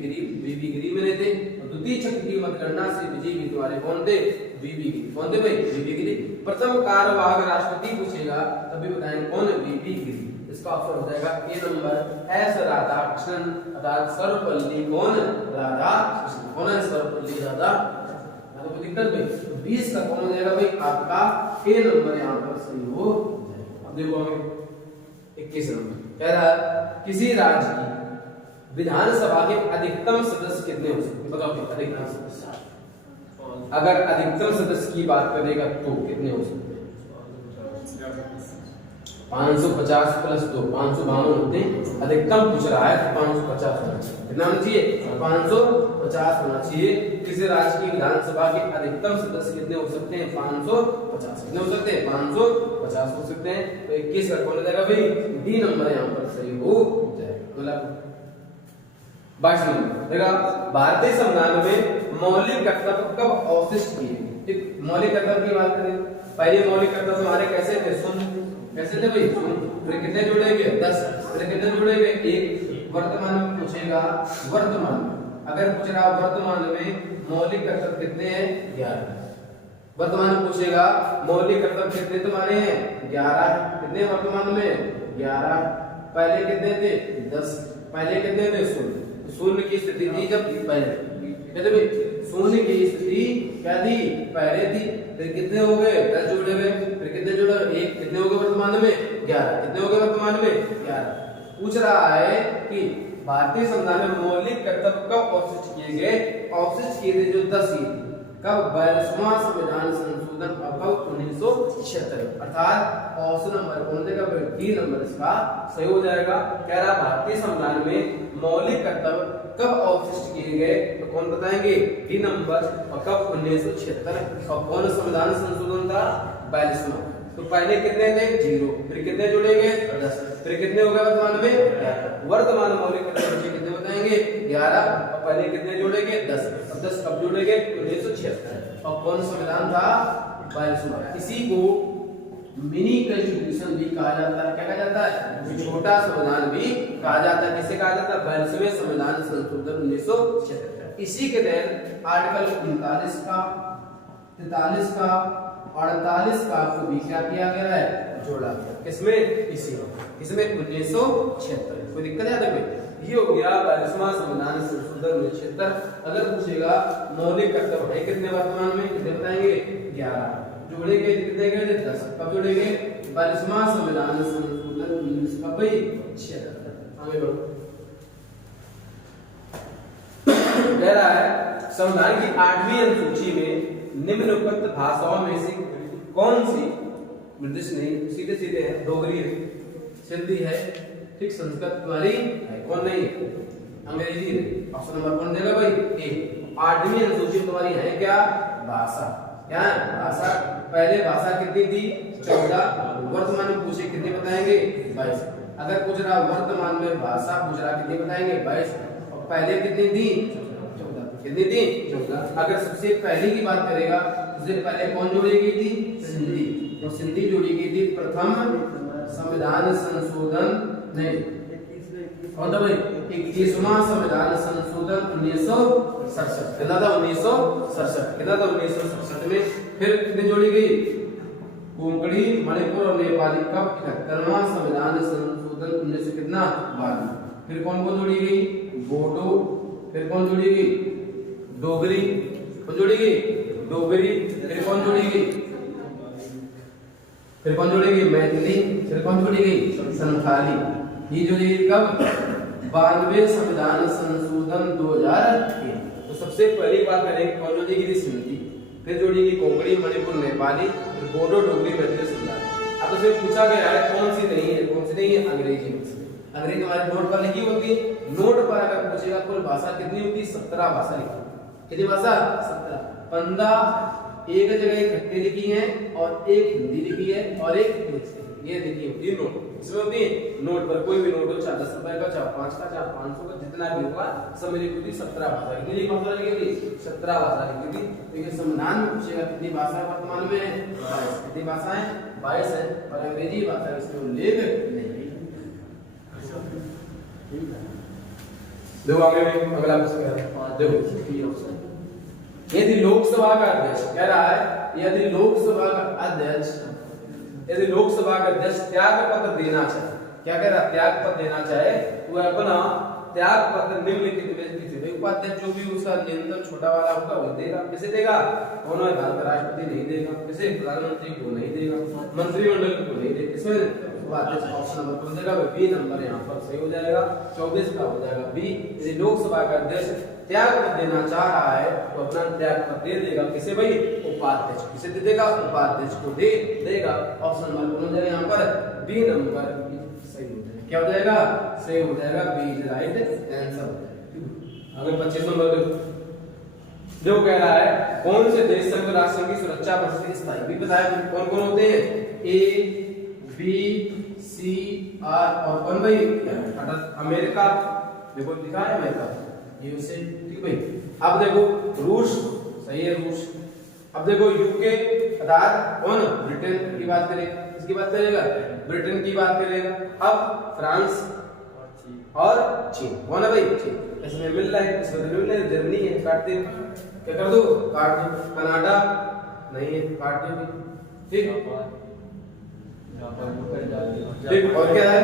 गिरी बने थे। और द्वितीय चक्र की मतगणना से विजयी जीतने वाले कौन थे? वीवी गिरी। कौन थे भाई? वीवी गिरी। प्रथम कार्यवाहक राष्ट्रपति पूछेगा तभी बताएंगे कौन? वीवी गिरी। इसका ऑप्शन हो जाएगा ए नंबर एस राधाकृष्णन अर्थात सर्वपल्ली कौन? राधाकृष्णन। कौन है? सर्वपल्ली राधाकृष्णन। तो कोई दिक्कत भाई? 20 का कौन हो जाएगा भाई? आपका ए नंबर यहाँ पर सही हो जाएगा। अब देखो हमें 21 नंबर कह रहा है किसी राज्य की विधानसभा के अधिकतम सदस्य कितने हो सकते हैं? बताओ अधिकतम सदस्य। अगर अधिकतम सदस्य की बात करेगा तो कितने हो सकते हैं? 550 प्लस 2 552 होते हैं। अधिकतम पूछ रहा है तो 550 होना चाहिए। कितना होना चाहिए? 550 होना चाहिए। किसी राज्य की विधानसभा के अधिकतम सदस्य कितने हो सकते हैं? 550। कितने हो सकते हैं? 550 हो सकते हैं। तो 21 का कौन हो जाएगा भाई? डी नंबर यहाँ पर सही हो जाएगा। 22 नंबर देखा भारतीय संविधान में मौलिक कर्तव्य कब अवशिष्ट किए गए? ठीक, मौलिक कर्तव्य की बात करें। पहले मौलिक कर्तव्य हमारे कैसे थे? शून्य। कैसे थे भाई? फिर कितने जुड़ेंगे? 10। फिर कितने जुड़ेंगे? 1। वर्तमान में पूछेगा वर्तमान में। अगर पूछ रहा वर्तमान में मौलिक कर्तव्य कितने हैं? 11। वर्तमान में पूछेगा मौलिक कर्तव्य कितने तुम्हारे हैं? 11। कितने वर्तमान में? 11। पहले कितने थे? 10। पहले कितने थे? शून्य। शून्य की स्थिति थी जब पहले कहते भाई शून्य की स्थिति क्या थी? पहले थी। फिर कितने हो गए? 10 जुड़े हुए। फिर कितने जुड़े? 1। कितने हो गए वर्तमान में? 11। कितने हो गए वर्तमान में? 11। पूछ रहा है कि भारतीय संविधान में मौलिक कर्तव्य कब अवशिष्ट किए गए? अवशिष्ट किए थे जो 10 ही कब? 42वां संविधान संशोधन कब? 1976। अर्थात ऑप्शन नंबर कौन देगा? डी नंबर इसका सही हो जाएगा। कह रहा भारतीय संविधान में मौलिक कर्तव्य कब अवशिष्ट किए गए? तो कौन बताएंगे? D number. और कब? 1976। और कौन संविधान संशोधन था? 42वां। तो पहले कितने थे? 0। फिर कितने जुड़ेंगे? 10। फिर कितने हो गए वर्तमान में? 11। वर्तमान मौलिक कर्तव्य कितने बताएंगे? 11। और पहले कितने जुड़ेंगे? 10। अब 10 कब जुड़ेंगे? 1976। और कौन संविधान था? 42वां। इसी को मिनी कॉन्स्टिट्यूशन भी कहा जाता है। क्या कहा जाता है? छोटा संविधान भी कहा जाता है। किसे कहा जाता है? 42वें संविधान संशोधन 1976। इसी के तहत आर्टिकल 39 का 43 का 48 का को भी क्या किया गया है? जोड़ा गया। किसमें? इसी इसमें 1976। कोई दिक्कत है? देखो ये हो गया 42वां संविधान संशोधन 1976। अगर पूछेगा मौलिक कर्तव्य है कितने वर्तमान में? कितने बताएंगे? 11। जोड़ेंगे कितने गए? 10। कब जोड़ेंगे? 42वां संविधान संशोधन 1976। आगे बढ़ो। कह रहा है संविधान की 8वीं अनुसूची में निम्नलिखित भाषाओं में से कौन सी निर्दिष्ट नहीं? सीधे सीधे है। डोगरी है, सिंधी है, ठीक, संस्कृत तुम्हारी है, कौन नहीं? अंग्रेजी है। ऑप्शन नंबर कौन देगा भाई? ए। 8वीं अनुसूची तुम्हारी है क्या? भाषा। क्या है? भाषा। पहले भाषा कितनी थी? 14। वर्तमान में पूछे कितनी बताएंगे? 22। अगर पूछ रहा वर्तमान में भाषा पूछ रहा कितनी बताएंगे? 22। और पहले कितनी थी? 14। कितनी थी? 14। अगर सबसे पहले की बात करेगा सबसे पहले कौन जोड़ी गई थी? सिंधी। तो सिंधी जोड़ी गई थी प्रथम संविधान संशोधन नहीं और भाई 21वां संविधान संशोधन 1967। कितना था? 1967। कितना था? 1967 में। फिर कितनी जोड़ी गई? कोंकणी, मणिपुर और नेपाली कब? 71वां संविधान संशोधन 1900 कितना? 12। फिर कौन कौन जोड़ी गई? बोडो। फिर कौन जोड़ी गई? डोगरी। कौन जोड़ी गई? डोगरी। फिर कौन जोड़ी गई? फिर कौन जोड़ी गई? मैथिली। फिर कौन जोड़ी गई? संथाली। ये जो ये कब 92वें संविधान संशोधन 2003। तो सबसे पहली बात करेंगे कौन जोड़ेगी सिंधी, फिर जोड़ेगी कोंकणी मणिपुर नेपाली, फिर बोडो डोगरी मैथिली संथाली। अब उसमें पूछा गया है कौन सी नहीं है, कौन सी नहीं है, अंग्रेजी में। अंग्रेजी हमारे नोट पर लिखी होती है, नोट पर अगर पूछेगा कुल भाषा कितनी होती है, 17 भाषा लिखी। कितनी भाषा? 17। 15 एक जगह इकट्ठी लिखी है और एक हिंदी लिखी है और एक इंग्लिश लिखी है। ये लिखी होती है नोट। इसमें होती है नोट पर कोई भी नोट हो, चाहे 10 रुपए का, चाहे 5 का, चाहे 500 का, जितना भी होगा सब में लिखी होती 17 भाषा। कितनी भाषा लिखी थी? 17 भाषा लिखी थी। तो ये संविधान में पूछेगा कितनी भाषा वर्तमान में है? 22। कितनी भाषा है? 22 है। और अंग्रेजी भाषा इसमें उल्लेख नहीं है। देखो आगे में अगला प्रश्न देखो, यदि लोकसभा का अध्यक्ष कह रहा है, यदि लोकसभा का अध्यक्ष त्याग पत्र देना चाहे, क्या कह रहा है? त्याग पत्र देना चाहे तो वह अपना त्याग पत्र निम्नलिखित में किसी भी उपाध्यक्ष जो भी उसका नियंत्रण छोटा वाला होगा वो देगा। किसे देगा? कौन है? भारत का राष्ट्रपति नहीं देगा। किसे? प्रधानमंत्री को नहीं देगा, मंत्रिमंडल को नहीं देगा। इसमें उपाध्यक्ष ऑप्शन नंबर कौन देगा? बी नंबर यहाँ पर सही हो जाएगा। 24 का हो जाएगा बी। यदि लोकसभा का अध्यक्ष त्याग पत्र देना चाह रहा है तो अपना त्याग पत्र दे देगा। किसे भाई? उपाध्यक्ष। किसे दे देगा? उपाध्यक्ष को दे देगा। ऑप्शन नंबर कौन हो जाएगा यहाँ पर? बी नंबर सही हो जाएगा। क्या हो जाएगा? सही हो जाएगा, बी इज राइट आंसर। अगर 25 नंबर जो कह रहा है कौन से देश संघ राष्ट्र की सुरक्षा परिषद स्थायी, भी बताया कौन कौन होते हैं? ए बी सी आर और कौन भाई? अमेरिका। देखो लिखा है अमेरिका, यूएसए, ठीक भाई। अब देखो रूस, सही है रूस। अब देखो यूके अर्थात कौन? ब्रिटेन की बात करें, इसकी बात करेगा, ब्रिटेन की बात करेगा। अब फ्रांस और चीन, कौन है भाई? चीन। इसमें मिल रहा है, इसमें मिल रहा है, जर्मनी है, काट दे। क्या कर दो? काट दो। कनाडा नहीं है, काट दो। ठीक, ठीक। और क्या है?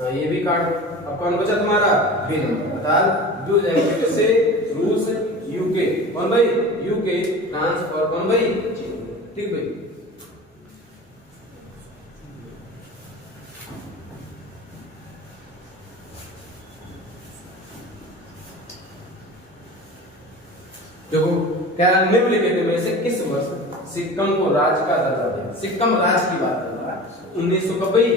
हाँ ये भी काट दो। अब कौन बचा तुम्हारा? बी नंबर अर्थात जो जाएंगे से रूस, यूके, कौन भाई? यूके, फ्रांस और कौन भाई? चीन। ठीक भाई। देखो क्या निम्नलिखित में से किस वर्ष सिक्किम को राज्य का दर्जा दिया? सिक्किम राज्य की बात कर रहा है। 1900 कब भाई?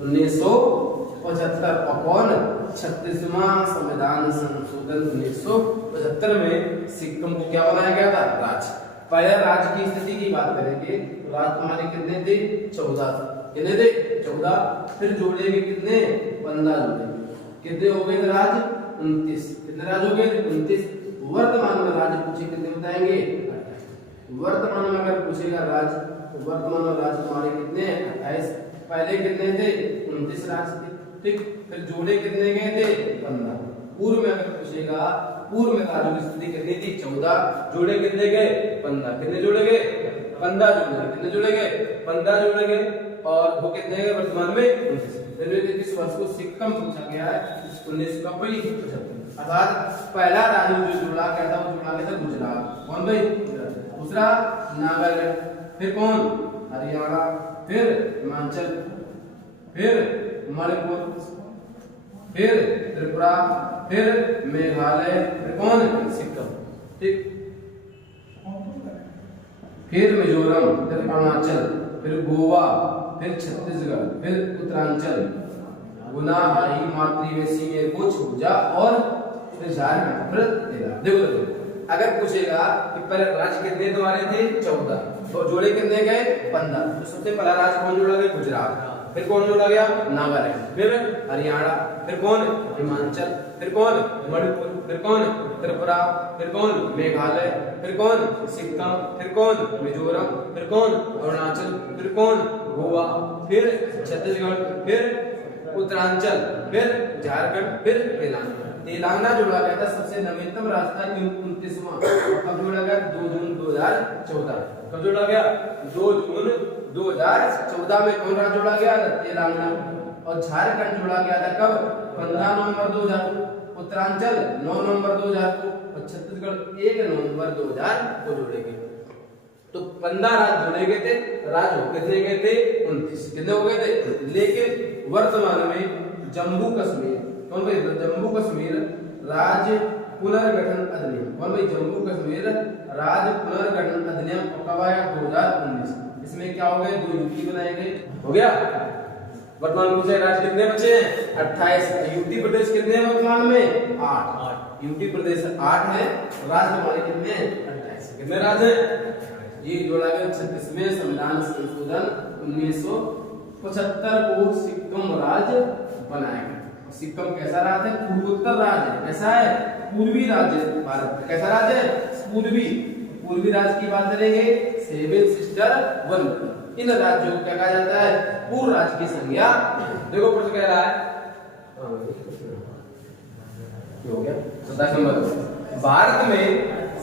1975। और कौन? 36वां संविधान संशोधन 1975 में सिक्किम को क्या बनाया गया था? राज्य। पहले राज्य की स्थिति की बात करेंगे तो राज्य हमारे कितने थे? 14। कितने थे? 14। फिर जोड़ेंगे कितने? 15 जोड़ेंगे। कितने हो गए राज्य? 29। कितने राज्य हो गए? 29। वर्तमान में राज्य पूछे कितने बताएंगे? 28। वर्तमान में अगर पूछेगा राज्य तो वर्तमान में राज्य हमारे कितने? 28। पहले कितने थे? 29 राज्य थे। ठीक, फिर जोड़े कितने गए थे? 15। पूर्व में अगर पूछेगा पूर्व में राज्यों की स्थिति कितनी थी? 14। जोड़े कितने गए? 15। कितने जोड़े गए? 15 जोड़े। कितने जोड़े गए? 15 जोड़े गए। और वो कितने गए वर्तमान में? 29। किस वर्ष को सिक्किम पूछा गया है? 1975। अर्थात पहला राज्य जो जुड़ा गया था वो जुड़ा गया था गुजरात। कौन भाई? दूसरा नागालैंड, फिर कौन? हरियाणा, फिर हिमाचल, फिर मणिपुर, फिर त्रिपुरा, फिर मेघालय, फिर कौन? सिक्किम। ठीक, फिर मिजोरम, फिर अरुणाचल, फिर गोवा, फिर छत्तीसगढ़, फिर उत्तरांचल, गुना, हाई, मातृवेशी में कुछ भुजा और फिर झारखंड, फिर तेलंगाना। देखो अगर पूछेगा कि पहले राज्य कितने तुम्हारे थे? 14। तो जोड़े कितने गए? 15। तो सबसे पहला राज्य कौन जोड़ा गया? गुजरात। फिर कौन जोड़ा गया? नागालैंड, फिर हरियाणा, फिर कौन? हिमाचल, फिर कौन? मणिपुर, फिर कौन? त्रिपुरा, फिर कौन? मेघालय, फिर कौन? सिक्किम, फिर कौन? मिजोरम, फिर कौन? अरुणाचल, फिर कौन? गोवा, फिर छत्तीसगढ़, फिर उत्तरांचल, फिर झारखंड, फिर तेलंगाना। तेलंगाना जोड़ा गया था, सबसे नवीनतम राजधानी 29वां। कब जोड़ा गया? 2 जून 2014। कब जोड़ा गया? 2 जून 2014 में कौन राज्य जोड़ा गया? तेलंगाना। और झारखंड जोड़ा गया था कब? 15 नवंबर 2000 को। उत्तरांचल 9 नवंबर 2000 को। और छत्तीसगढ़ 1 नवंबर 2000 को जोड़े गए। तो 15 राज्य जोड़े गए थे, राज्य कितने गए थे 29, कितने हो गए थे। लेकिन वर्तमान में जम्मू कश्मीर, कौन भाई जम्मू कश्मीर राज्य पुनर्गठन अधिनियम, कौन भाई जम्मू कश्मीर राज्य पुनर्गठन अधिनियम कब आया 2019। इसमें क्या हो गए 2 यूटी बनाए गए, हो गया। वर्तमान में पूछे राज्य कितने बचे हैं 28। यूटी प्रदेश कितने हैं वर्तमान में 8, यूटी प्रदेश 8 है, राज्य हमारे कितने हैं 28। कितने राज्य हैं, ये जोड़ा गया 36वें संविधान संशोधन 1975 को सिक्किम राज्य बनाया गया। सिक्किम कैसा राज्य है, पूर्वोत्तर राज्य है, कैसा है पूर्वी राज्य भारत का, कैसा राज्य है पूर्वी राज्य की बात करेंगे 7 सिस्टर 1। इन राज्यों को क्या कहा जाता है पूर्व राज्य की संज्ञा। देखो प्रश्न कह रहा है हो गया 27 नंबर, भारत में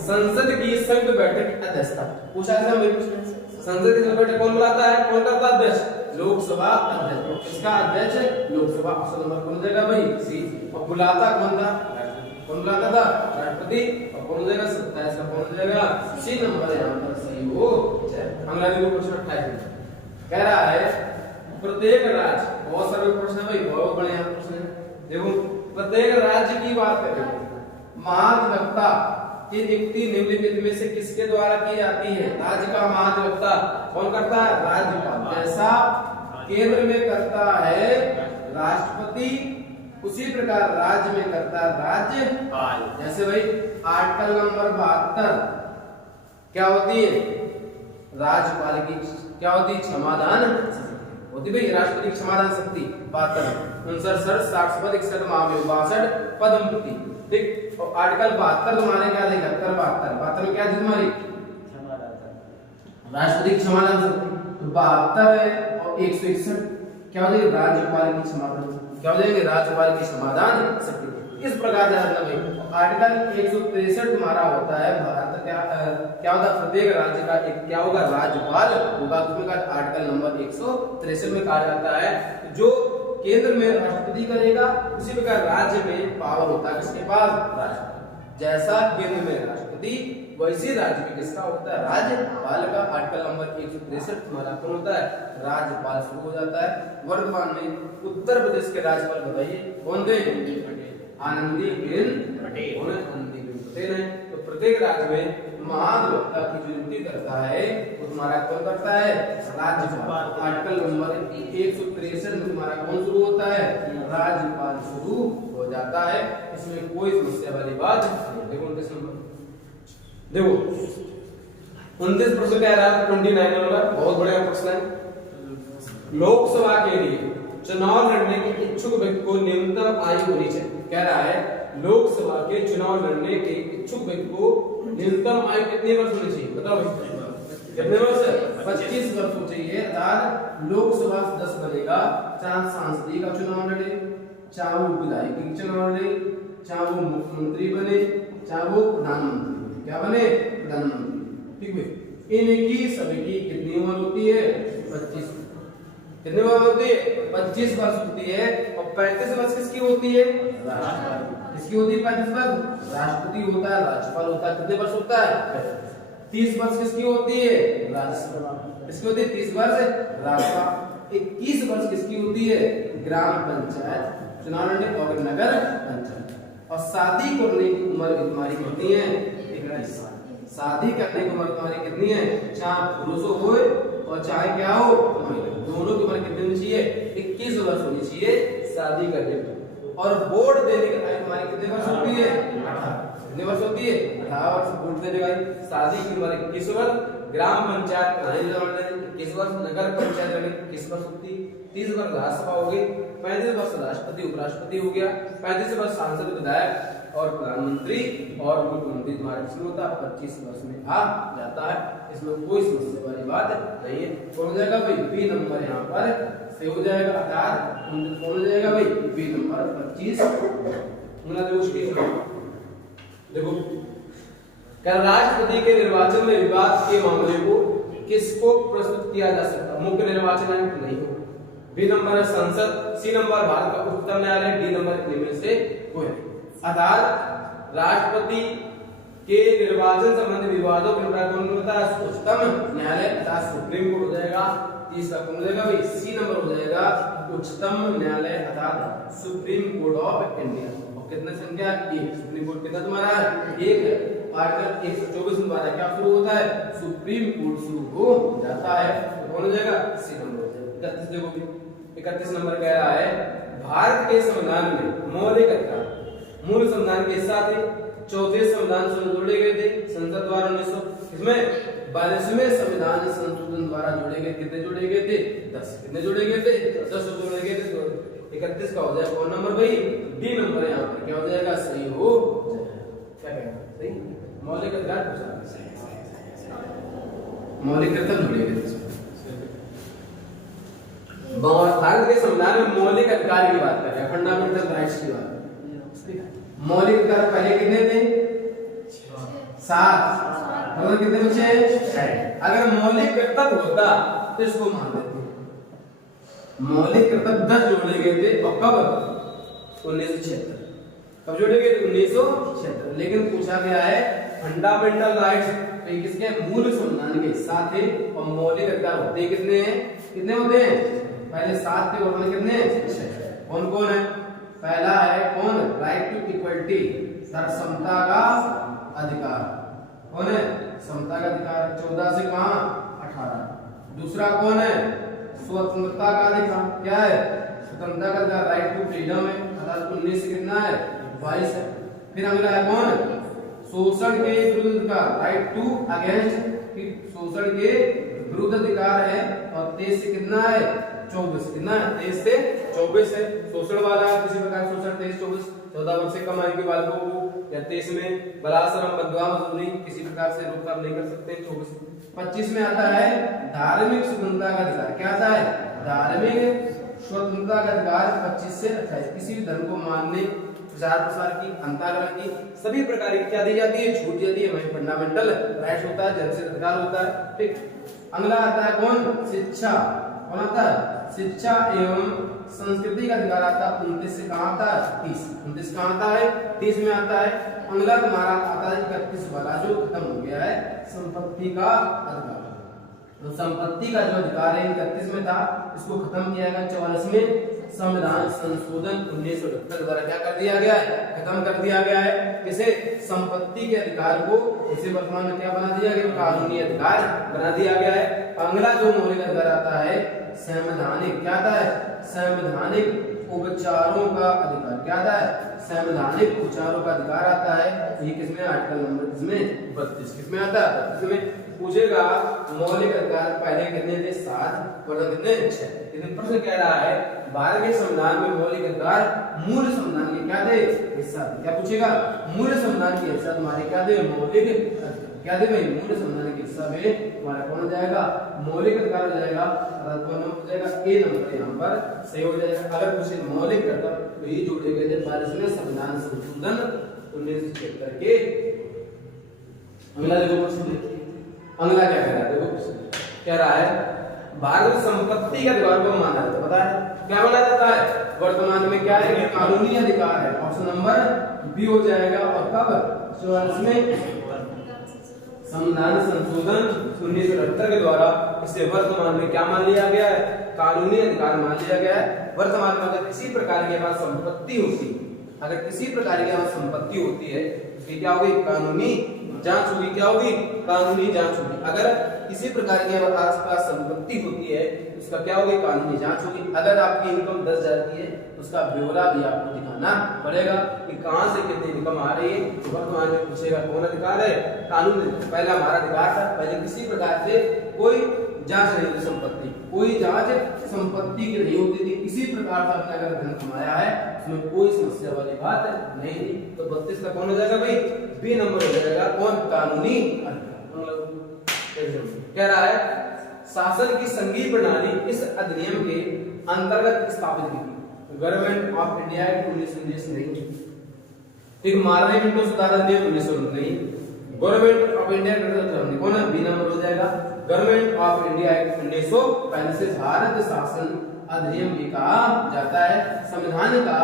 संसद की संयुक्त बैठक की अध्यक्षता पूछा है। संसद की संयुक्त बैठक कौन बुलाता है, कौन करता है अध्यक्ष, लोकसभा अध्यक्ष। किसका अध्यक्ष लोकसभा। ऑप्शन नंबर कौन हो जाएगा भाई सी। और बुलाता कौन था, कौन बुलाता था राष्ट्रपति। और कौन हो जाएगा 27 का कौन हो जाएगा सी नंबर यहाँ पर सही हो जाएगा। अगला देखो प्रश्न 28 कह रहा है प्रत्येक राज्य, बहुत सारे प्रश्न है भाई, बहुत बड़े यहाँ प्रश्न है। देखो प्रत्येक राज्य की बात करें, महाधिवक्ता की नियुक्ति निम्नलिखित में से किसके द्वारा की जाती है। राज्य का महाधिवक्ता कौन करता है राज्यपाल। जैसा केंद्र में करता है राष्ट्रपति, उसी प्रकार राज्य में करता है राज्यपाल। जैसे भाई आर्टिकल नंबर 72 क्या होती है राज्यपाल की क्या होती है क्षमादान होती भाई, राष्ट्रपति की क्षमादान शक्ति 72, 59, 60 पद 61 महाभियोग 62 पद मुक्ति। ठीक, और आर्टिकल 72 तुम्हारे क्या देगा 72 में क्या थी तुम्हारी राष्ट्रपति की क्षमादान शक्ति। तो 72 है और 161 क्या हो जाएगी राज्यपाल की क्षमादान शक्ति, क्या हो जाएगी राज्यपाल की क्षमादान शक्ति। इस प्रकार से आर्टिकल 163 तुम्हारा होता है भारत क्या होता है प्रत्येक राज्य का एक क्या होगा राज्यपाल होगा। आर्टिकल नंबर 163 में कहा जाता है जो केंद्र में राष्ट्रपति करेगा, उसी प्रकार राज्य में पावर होता है किसके पास राष्ट्रपति। जैसा केंद्र में राष्ट्रपति वैसे राज्य में किसका होता है राज्यपाल का। आर्टिकल नंबर 163 तुम्हारा कौन होता है राज्यपाल शुरू हो जाता है। वर्तमान में उत्तर प्रदेश के राज्यपाल बताइए कौन थे आनंदीबेन पटेल है। तो प्रत्येक राज्य में महाधिवक्ता की जो नियुक्ति करता है वो तुम्हारा कौन करता है राज्यपाल। आर्टिकल नंबर 163 में तुम्हारा कौन शुरू होता है राज्यपाल शुरू हो जाता है। इसमें कोई समस्या वाली बात नहीं। देखो 29 नंबर, देखो 29 प्रश्न कह रहा है 29 नंबर, बहुत बड़ा प्रश्न है। लोकसभा के लिए चुनाव लड़ने के इच्छुक व्यक्ति को न्यूनतम आयु होनी चाहिए। कह रहा है लोकसभा के चुनाव लड़ने के इच्छुक व्यक्ति को न्यूनतम आयु कितने वर्ष होनी चाहिए बताओ कितने वर्ष 25 वर्ष होनी चाहिए। अर्थात लोकसभा सदस्य बनेगा चाहे सांसदीय का चुनाव लड़े, चाहे वो विधायक का चुनाव लड़े, चाहे वो मुख्यमंत्री बने, चाहे वो प्रधानमंत्री बने, क्या बने प्रधानमंत्री। ठीक है, इनकी सभी की कितनी उम्र होती है 25। कितनी उम्र होती है 25 वर्ष होती है। और 35 वर्ष किसकी होती है किसकी होती है 35 वर्ष राष्ट्रपति होता है, राज्यपाल होता है। कितने वर्ष होता है 30 वर्ष किसकी होती है राज्यसभा, किसकी होती है 30 वर्ष राज्यसभा। 21 वर्ष किसकी होती है ग्राम पंचायत चुनाव लड़ने और नगर पंचायत। और शादी करने की उम्र तुम्हारी कितनी है 21 साल। शादी करने की उम्र तुम्हारी कितनी है चाहे पुरुष हो और चाहे क्या हो दोनों की उम्र कितनी होनी चाहिए 21 वर्ष होनी चाहिए शादी करने की। और वोट देने की आयु तुम्हारी कितने वर्ष होती है 18। कितने वर्ष होती है 18 वर्ष वोट देने की। शादी की उम्र 21 वर्ष, ग्राम पंचायत 21 वर्ष, नगर पंचायत 21 वर्ष होती है। 30 वर्ष राज्यसभा हो गई, 35 वर्ष राष्ट्रपति उपराष्ट्रपति हो गया, 35 वर्ष सांसद विधायक और प्रधानमंत्री और मुख्यमंत्री तुम्हारा शुरू होता है 25 वर्ष में आ जाता है। इसमें कोई समस्या वाली बात नहीं है। कौन हो जाएगा भाई बी नंबर यहाँ पर से हो जाएगा। अर्थात कौन हो जाएगा भाई बी नंबर 25। देखो क्या राष्ट्रपति के निर्वाचन में विवाद के मामले को किसको प्रस्तुत किया जा सकता है। मुख्य निर्वाचन आयुक्त नहीं हो। बी नंबर है संसद, सी नंबर भारत का उच्चतम न्यायालय, डी नंबर इनमें से कोई नहीं। अर्थात राष्ट्रपति के निर्वाचन संबंधी विवादों के निपटारा कौन करता है? उच्चतम न्यायालय अर्थात सुप्रीम कोर्ट हो जाएगा। तीसरा कौन हो जाएगा भाई? सी नंबर हो जाएगा उच्चतम न्यायालय अर्थात सुप्रीम कोर्ट ऑफ इंडिया। और कितने संख्या? एक। सुप्रीम कोर्ट कितना तुम्हारा है? एक है। आर्टिकल 124 में द्वारा क्या शुरू होता है? सुप्रीम कोर्ट शुरू हो जाता है। तो कौन हो जाएगा? सी नंबर हो जाएगा। 31 देखो भी 31 नंबर कह रहा है भारत के संविधान में मौलिक अधिकार मूल संविधान के हिस्सा थे। चौथे संविधान से जोड़े गए थे संसद द्वारा 1900। इसमें 42वें संविधान संशोधन द्वारा जोड़े गए। कितने जोड़े गए थे? 10। कितने जोड़े गए थे? 10 जोड़े गए थे। तो 31 का हो जाएगा कौन नंबर भाई? D number. यहाँ पर क्या हो जाएगा? सही हो क्या कहेगा? सही। मौलिक अधिकार पूछा, मौलिक अधिकार जोड़े गए थे। भारत के संविधान में मौलिक अधिकार की बात कर रहे हैं, फंडामेंटल राइट्स की बात। मौलिक अधिकार पहले कितने थे? 7। और कितने बचे? 6। अगर मौलिक कर्तव्य होता तो इसको मान लेते। मौलिक कर्तव्य 10 जोड़े गए थे। और कब? 1976। कब जोड़े गए थे? 1976। लेकिन पूछा गया है फंडामेंटल राइट्स किसके? मूल संविधान के हिस्सा थे। और मौलिक अधिकार होते कितने हैं? कितने होते हैं? पहले 7 थे और कितने? 6। कौन कौन है? पहला है कौन? राइट टू इक्वलिटी, समता का अधिकार। कौन है? समता का अधिकार 14 से कहां? 18। दूसरा कौन है? स्वतंत्रता का अधिकार। क्या है? स्वतंत्रता का अधिकार राइट टू फ्रीडम है अर्थात 19 से कितना है? 22 है। फिर अगला है कौन? शोषण के विरुद्ध अधिकार राइट टू अगेंस्ट, शोषण के विरुद्ध अधिकार है। और 23 से कितना है? 24। कितना है? 23 से 24 है। शोषण वाला किसी प्रकार शोषण 23-24 14 वर्ष से कम आयु के बालकों को या 23 में बलात्कार बंधुआ मजदूरी किसी प्रकार से रोकथाम नहीं कर सकते। 24-25 में आता है धार्मिक स्वतंत्रता का अधिकार। क्या आता है? धार्मिक स्वतंत्रता का अधिकार 25 से 28 किसी भी धर्म को मानने, प्रचार प्रसार की, अंतःकरण की सभी प्रकार की क्या दी जाती है? छूट जाती है। वही फंडामेंटल राइट्स होता है, जनहित अधिकार होता है। ठीक। अगला आता है कौन? शिक्षा। कौन आता है? शिक्षा एवं संस्कृति का अधिकार आता है 29 से कहां आता है? 30। 29 कहां आता है? 30 में आता है। अगला तुम्हारा आता है 31 वाला जो खत्म हो गया है संपत्ति का अधिकार। तो संपत्ति का जो अधिकार है 31 में था, इसको खत्म किया गया 44 में संविधान संशोधन 1978 द्वारा क्या कर दिया गया है? खत्म कर दिया गया है। किसे? संपत्ति के अधिकार को इसे वर्तमान में क्या बना दिया गया? कानूनी अधिकार बना दिया गया है। अगला जो मौलिक अधिकार आता है संवैधानिक। क्या आता है? संवैधानिक उपचारों का अधिकार। क्या आता है? संवैधानिक उपचारों का अधिकार आता है। ये किसमें? आर्टिकल नंबर किसमें? 32। किसमें आता है? 32 में। पूछेगा मौलिक अधिकार पहले कितने थे? 7 और कितने? 6। लेकिन प्रश्न कह रहा है भारत के संविधान में मौलिक अधिकार मूल संविधान के क्या थे? हिस्सा थे। क्या पूछेगा? मूल संविधान के हिस्सा तुम्हारे क्या थे? मौलिक क्या थे भाई? मूल संविधान के हिस्सा में तुम्हारा कौन हो जाएगा? मौलिक अधिकार हो जाएगा। कौन नंबर हो जाएगा? ए नंबर यहाँ पर सही हो जाएगा। अगर पूछे मौलिक कर्तव्य तो ये जोड़े गए थे 22वें संविधान संशोधन 1976 के। अगला देखो प्रश्न देखिए। अगला क्या कह रहा है? देखो कह रहा है भारत संपत्ति के अधिकार को माना जाता है। पता है क्या माना जाता है? वर्तमान में क्या है? कानूनी अधिकार है। ऑप्शन नंबर बी हो जाएगा। और कब? 44 में संविधान संशोधन 1978 के द्वारा इसे वर्तमान में क्या मान लिया गया है? कानूनी अधिकार मान लिया गया है। वर्तमान में अगर किसी प्रकार के पास संपत्ति होती है, अगर किसी प्रकार के पास संपत्ति होती है उसकी क्या होगी? कानूनी जांच होगी। क्या होगी? कानूनी जांच होगी। अगर किसी प्रकार की आसपास संपत्ति होती है उसका क्या होगी? कानूनी जांच होगी। अगर आपकी इनकम 10,000 की है उसका ब्यौरा भी आपको दिखाना पड़ेगा कि कहां से कितनी इनकम आ रही है। वर्तमान में पूछेगा कौन अधिकार है? कानूनी। पहला हमारा अधिकार था, पहले किसी प्रकार से कोई जांच नहीं होती संपत्ति, कोई जांच संपत्ति की नहीं होती थी। किसी प्रकार से आपने अगर धन कमाया है उसमें कोई समस्या वाली बात नहीं थी। तो 32 का कौन हो जाएगा भाई? बी नंबर हो जाएगा। कौन? कानूनी अधिकार। कह रहा है शासन की संघीय प्रणाली इस अधिनियम के अंतर्गत स्थापित की। गवर्नमेंट ऑफ इंडिया एक्ट 1919 नहीं, एक मानवीय मिनटों सुधार अधिनियम 1919 नहीं, गवर्नमेंट ऑफ इंडिया एक्ट कौन है? बी नंबर हो जाएगा। Government of India act 1945 Bharat शासन अधिनियम भी कहा जाता है। संविधान का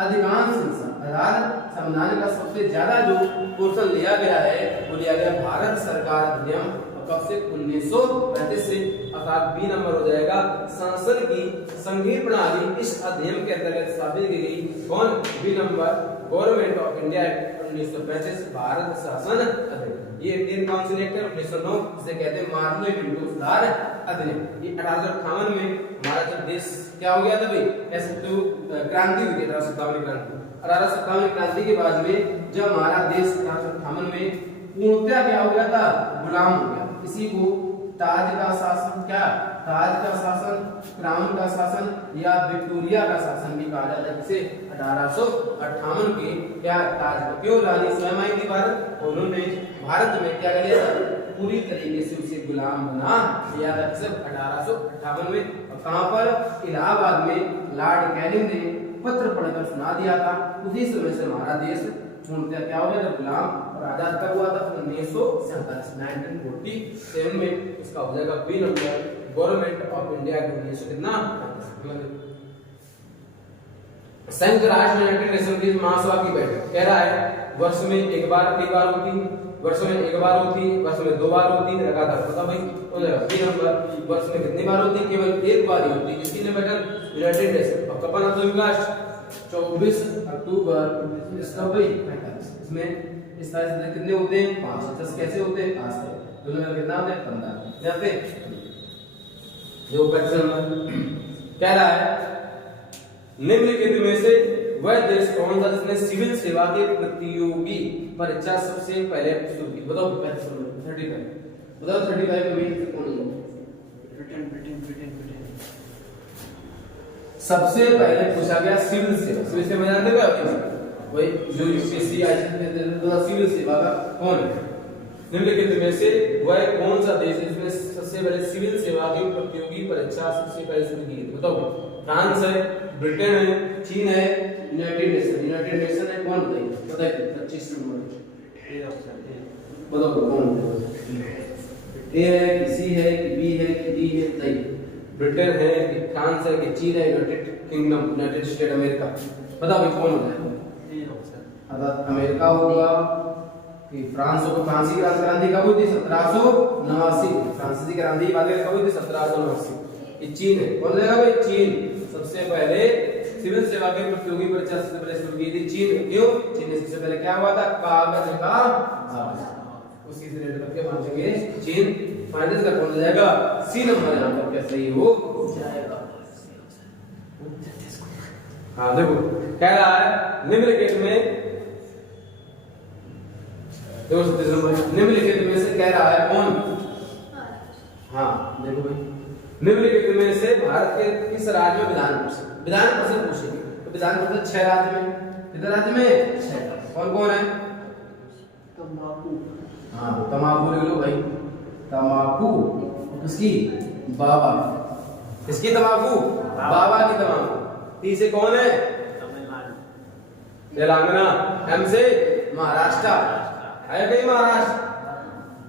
अधिकांश हिस्सा अर्थात संविधान का सबसे ज्यादा जो पोर्शन लिया गया है वो लिया गया भारत सरकार अधिनियम, कब से 1935 से, अर्थात बी नंबर हो जाएगा संसद की संघीय प्रणाली इस अधिनियम के अंतर्गत स्थापित की गई। कौन? B number government of India act 1935 भारत शासन अधिनियम। ये इंडियन काउंसिल एक्ट 1909 जिसे कहते हैं मार्शल मिंटो सुधार अधिनियम। ये 1858 में हमारा जब देश क्या हो गया था भाई, ऐसे तो क्रांति हुई थी 1857 क्रांति। 1857 क्रांति के बाद में जब हमारा देश 1858 में पूर्णतः क्या हो गया था, गुलाम हो गया। इसी को ताज का शासन, क्या ताज का शासन, क्राउन का शासन या विक्टोरिया का शासन भी कहा जाता है, जिसे 1858 के क्या ताज का, क्यों रानी स्वयं आई थी भारत, उन्होंने भारत में क्या किया था, पूरी तरीके से उसे गुलाम बना दिया था। सिर्फ 1858 में, और कहां पर, इलाहाबाद में लॉर्ड कैनिंग ने पत्र पढ़कर सुना दिया था। उसी समय से हमारा देश पूर्णतः क्या हो गया था, गुलाम, और आजाद कब हुआ था, 1947 में। इसका हो जाएगा B number government of India के 1900 कितना। संयुक्त राष्ट्र यूनाइटेड नेशन की महासभा की बैठक कह रहा है वर्ष में एक बार, कई बार होती, वर्ष में एक बार होती, वर्ष में दो बार होती, लगातार पता भाई हो जाएगा बी नंबर। वर्ष में कितनी बार होती, केवल एक बार ही होती। इसकी ने बैठक यूनाइटेड नेशन, और कब बना था लास्ट 24 अक्टूबर 1945। इसमें इस तरह से कितने होते हैं, 5। 10 कैसे होते हैं, 5 से दोनों में कितना होता है, 15। यहाँ पे जो क्वेश्चन कह रहा है निम्नलिखित में से वह देश कौन था जिसने सिविल सेवा के प्रतियोगी परीक्षा सबसे पहले शुरू की। बताओ 35 बताओ 35 में कौन है, सबसे पहले पूछा गया सिविल सेवा। सिविल सेवा जानते हो क्या, वही जो यूपीएससी सिविल सेवा का कौन है। निम्नलिखित में से वह कौन सा देश है जिसमें सबसे पहले सिविल सेवा की प्रतियोगी परीक्षा सबसे पहले शुरू की? बताओ, फ्रांस है, ब्रिटेन है, चीन है, यूनाइटेड नेशन। यूनाइटेड नेशन है कौन, बताइए 25 नंबर बताओ कौन, ए है कि सी है कि बी है कि डी है, बताइए। ब्रिटेन है कि फ्रांस है कि चीन है, United kingdom, United state America. बताओ भाई कौन होता है, अर्थात अमेरिका होगा कि फ्रांस होगा। फ्रांसीसी क्रांति कब हुई थी, 1789। फ्रांसीसी क्रांति की बात करें कब हुई थी, 1789। ये चीन है, कौन रहेगा भाई, चीन। सबसे पहले सिविल सेवा के प्रतियोगी परीक्षा सबसे पहले शुरू की थी चीन। क्यों, चीन ने सबसे पहले क्या हुआ था, कागज का उसी से रिलेटेड करके पहुंचेंगे चीन। फाइनल का कौन हो जाएगा, सी नंबर यहाँ पर क्या सही हो जाएगा। हाँ देखो कह रहा है निम्नलिखित में, निम्नलिखित में से कह रहा है कौन, हाँ देखो भाई, निम्नलिखित में से भारत के किस राज्य में विधान परिषद पूछेगी। तो विधान परिषद 6 राज्य में, कितने राज्य में, 6। कौन कौन है, तंबाकू, हाँ तंबाकू लिख लो भाई, तंबाकू किसकी, बाबा, किसकी तंबाकू, बाबा की तंबाकू। तीसरे कौन है, तेलंगाना। एम से महाराष्ट्र, है कहीं महाराष्ट्र,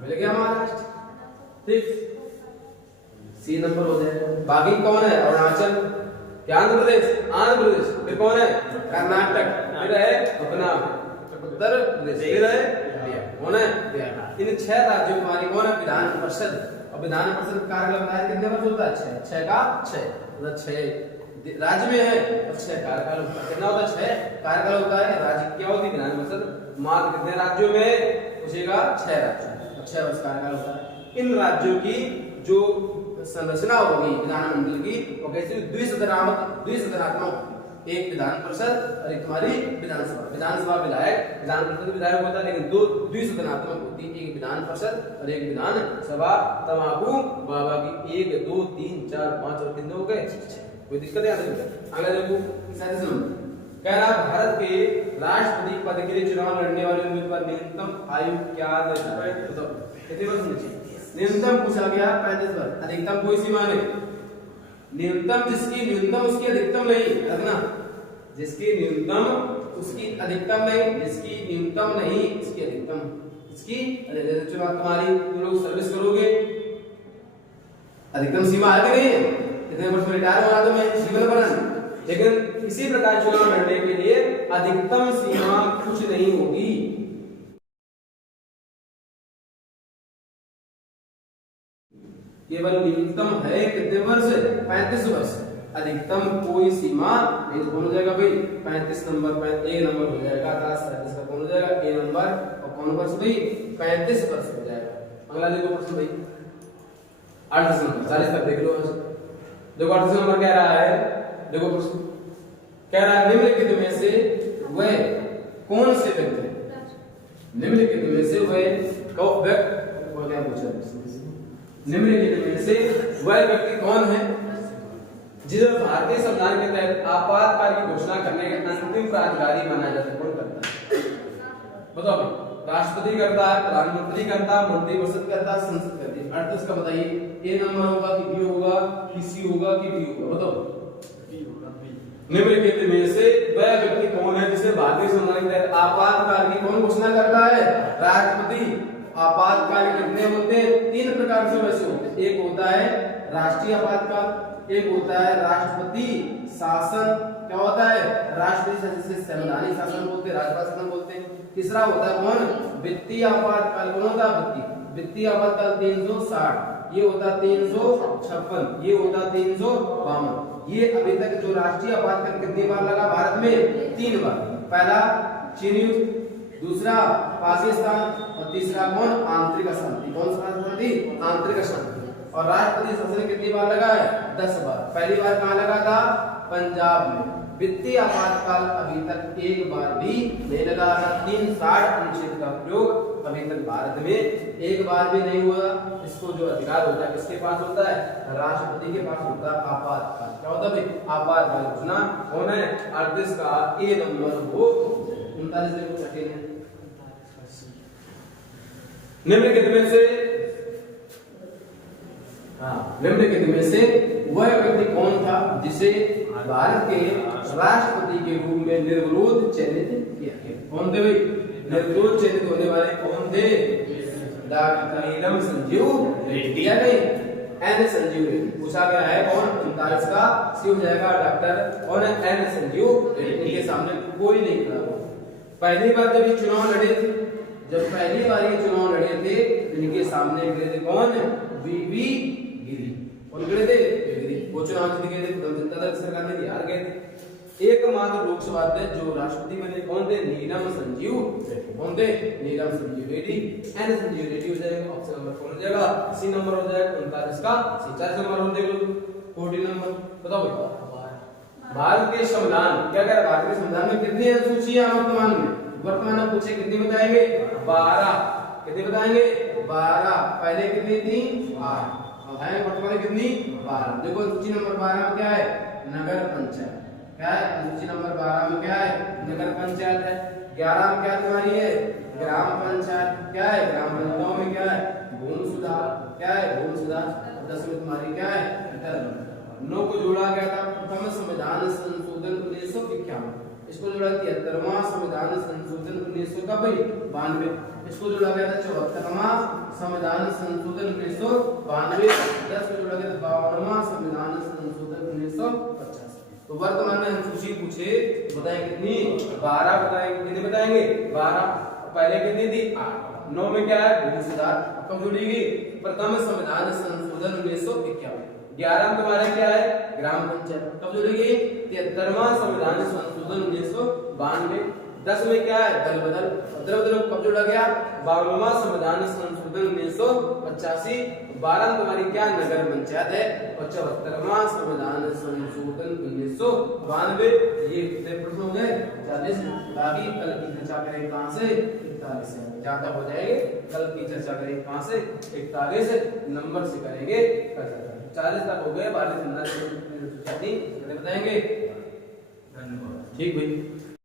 मिल गया महाराष्ट्र, ठीक। सी नंबर हो जाएगा। बाकी कौन है, अरुणाचल, आंध्र प्रदेश, फिर कौन है, कर्नाटक, फिर है अपना उत्तर प्रदेश, फिर है कौन है, इन 6 राज्यों हमारी कौन है, विधान परिषद। और विधान परिषद कार्यकाल बताया कितने वर्ष होता है, 6 का 6, मतलब 6 राज्य में है और 6 कार्यकाल होता है। कितना होता है, 6 कार्यकाल होता है। राज्य क्या होती है, विधान परिषद। मात्र कितने राज्यों में पूछेगा, 6 राज्यों, 6 वर्ष कार्यकाल होता है। इन राज्यों की जो संरचना होगी विधानमंडल की, वो कैसे, द्विसदनात्मक, एक विधान परिषद और एक हमारी विधानसभा। विधानसभा विधायक, विधान परिषद विधायक होता है, लेकिन 2 द्विसदनात्मक होती है, एक विधान परिषद और एक विधानसभा। तंबाकू बाबा की 1 2 3 4 5 और कितने हो गए, 6। कोई दिक्कत है, अगला देखो 37 नंबर कह रहा भारत के राष्ट्रपति पद के लिए चुनाव लड़ने वाले उम्मीदवार न्यूनतम आयु क्या निर्धारित, कितने वर्ष होनी चाहिए। न्यूनतम पूछा गया 35 वर्ष, अधिकतम कोई सीमा नहीं। न्यूनतम जिसकी न्यूनतम उसकी अधिकतम नहीं, रखना, जिसकी न्यूनतम उसकी अधिकतम नहीं, जिसकी न्यूनतम नहीं इसकी अधिकतम, इसकी चुनाव तुम्हारी तुम लोग सर्विस करोगे, अधिकतम सीमा है कि नहीं है, कितने वर्ष में रिटायर होना तुम्हें, जीवन भरण लेकिन इसी प्रकार चुनाव लड़ने के लिए अधिकतम सीमा कुछ नहीं होगी, केवल न्यूनतम है कितने वर्ष, 35 वर्ष। अधिकतम कोई सीमा नहीं, तो कौन हो जाएगा भाई 35 नंबर, ए नंबर हो जाएगा, 37 का कौन हो जाएगा ए नंबर, और कौन वर्ष भाई 35 वर्ष हो जाएगा। अगला देखो प्रश्न भाई 38 नंबर, 40 तक देख लो। देखो 38 नंबर कह रहा है, देखो प्रश्न कह रहा है निम्नलिखित में से वह कौन से व्यक्ति, निम्नलिखित में से वह क्या पूछा, निम्नलिखित में से वह व्यक्ति कौन है जिसे भारतीय संविधान के तहत आपातकाल की घोषणा करने के अंतिम प्राधिकारी माना जाता है, कौन करता है बताओ। राष्ट्रपति करता है, प्रधानमंत्री करता है, मंत्रिपरिषद करता है, संसद करती है। 38 का बताइए, ए नंबर होगा कि बी होगा कि सी होगा कि डी होगा, बताओ। निम्नलिखित में से वह व्यक्ति कौन है जिसे भारतीय संविधान के तहत आपातकाल की कौन घोषणा करता है, राष्ट्रपति। आपातकाल कितने होते हैं, 3 प्रकार से वैसे होते हैं, एक होता है राष्ट्रीय आपातकाल, एक होता है राष्ट्रपति शासन, क्या होता है राष्ट्रपति शासन से संवैधानिक शासन बोलते हैं, राज्यपाल शासन बोलते हैं। तीसरा होता है कौन, वित्तीय आपातकाल, कौन होता है वित्तीय आपातकाल 360, ये होता 356, ये होता 352। ये अभी तक जो राष्ट्रीय आपातकाल कितनी बार लगा भारत में, 3 बार। पहला चीन युद्ध, दूसरा पाकिस्तान, और तीसरा कौन, आंतरिक अशांति। कौन सा अशांति, आंतरिक अशांति। और राष्ट्रपति शासन कितनी बार लगा है, 10 बार। पहली बार कहाँ लगा था, पंजाब में। वित्तीय आपातकाल अभी तक एक बार भी नहीं लगा था। 360 अनुच्छेद का प्रयोग अभी तक भारत में एक बार भी नहीं हुआ। इसको जो अधिकार होता है किसके पास होता है, राष्ट्रपति के पास होता है आपातकाल। क्या होता है आपातकाल घोषणा कौन है, 38 का ए नंबर हो। 39 में कुछ कठिन है। निम्नलिखित में से निम्नलिखित में से वह व्यक्ति कौन था जिसे भारत के राष्ट्रपति के रूप में निर्विरोध चयनित किया गया, कौन थे भाई, निर्विरोध चयनित होने वाले कौन थे, डॉक्टर नीलम संजीव रेड्डी, या नहीं एन संजीव रेड्डी। पूछा गया है कौन, 39 का सी हो जाएगा डॉक्टर और एन संजीव रेड्डी के सामने कोई नहीं खड़ा हुआ। पहली बार जब ये चुनाव लड़े थे, जब पहली बार ये चुनाव लड़े थे, इनके सामने खड़े थे कौन, वीवी गिरी। कौन खड़े थे, गिरी। वो चुनाव जीत गए थे, जनता दल सरकार ने हार गए थे। एकमात्र लोकसभा अध्यक्ष जो राष्ट्रपति बने कौन थे, नीलम संजीव रेड्डी। कौन थे, नीलम संजीव रेड्डी। एन संजीव रेड्डी हो जाएगा, ऑप्शन नंबर कौन हो जाएगा, सी नंबर हो जाएगा। 39 का सी। 40 नंबर हो देख लो, 40 नंबर बताओ। भारत के संविधान क्या कह रहा है, भारत के संविधान में कितनी अनुसूचियां वर्तमान में, वर्तमान में पूछे कितनी बताएंगे, 12। कितनी बताएंगे, 12। पहले कितनी थी, 8। अब है वर्तमान में कितनी, 12। देखो अनुसूची नंबर 12 में क्या है, नगर पंचायत। क्या है अनुसूची नंबर 12 में, क्या है नगर पंचायत है। 11 में क्या तुम्हारी है, ग्राम पंचायत। क्या है ग्राम पंचायतों में क्या है, भूमि सुधार। क्या है भूमि सुधार। 10 में तुम्हारी क्या है, 9 को जोड़ा गया था प्रथम संविधान संशोधन 1951। इसको जोड़ा 73वां संविधान संशोधन 1992। इसको जोड़ा गया था 74वां संविधान संशोधन 1992। 10 को जोड़ा गया था 52वां संविधान संशोधन 1950। तो वर्तमान में अनुसूची पूछे बताएं कितनी, 12 बताएंगे। कितने बताएंगे, 12। पहले कितनी थी, 8। 9 में क्या है, भूमि सुधार। कब जोड़ेगी, प्रथम संविधान संशोधन 1951। 11 में तुम्हारा क्या है, ग्राम पंचायत। कब जुड़ेगी, 73वां संविधान संशोधन 1992। 10 में क्या है, दल बदल। दल बदल कब जोड़ा गया, 52वां संविधान संशोधन 1985। 12 में तुम्हारी क्या, नगर पंचायत है। और 74वां संविधान संशोधन 1992। ये कितने प्रश्न हो गए, 40। बाकी कल की चर्चा करें कहां से, 41 से। ज्यादा हो जाएंगे, कल की चर्चा करें कहां से, 41 नंबर से करेंगे। 40 तक हो गए, 12 बताएंगे। धन्यवाद, ठीक भाई।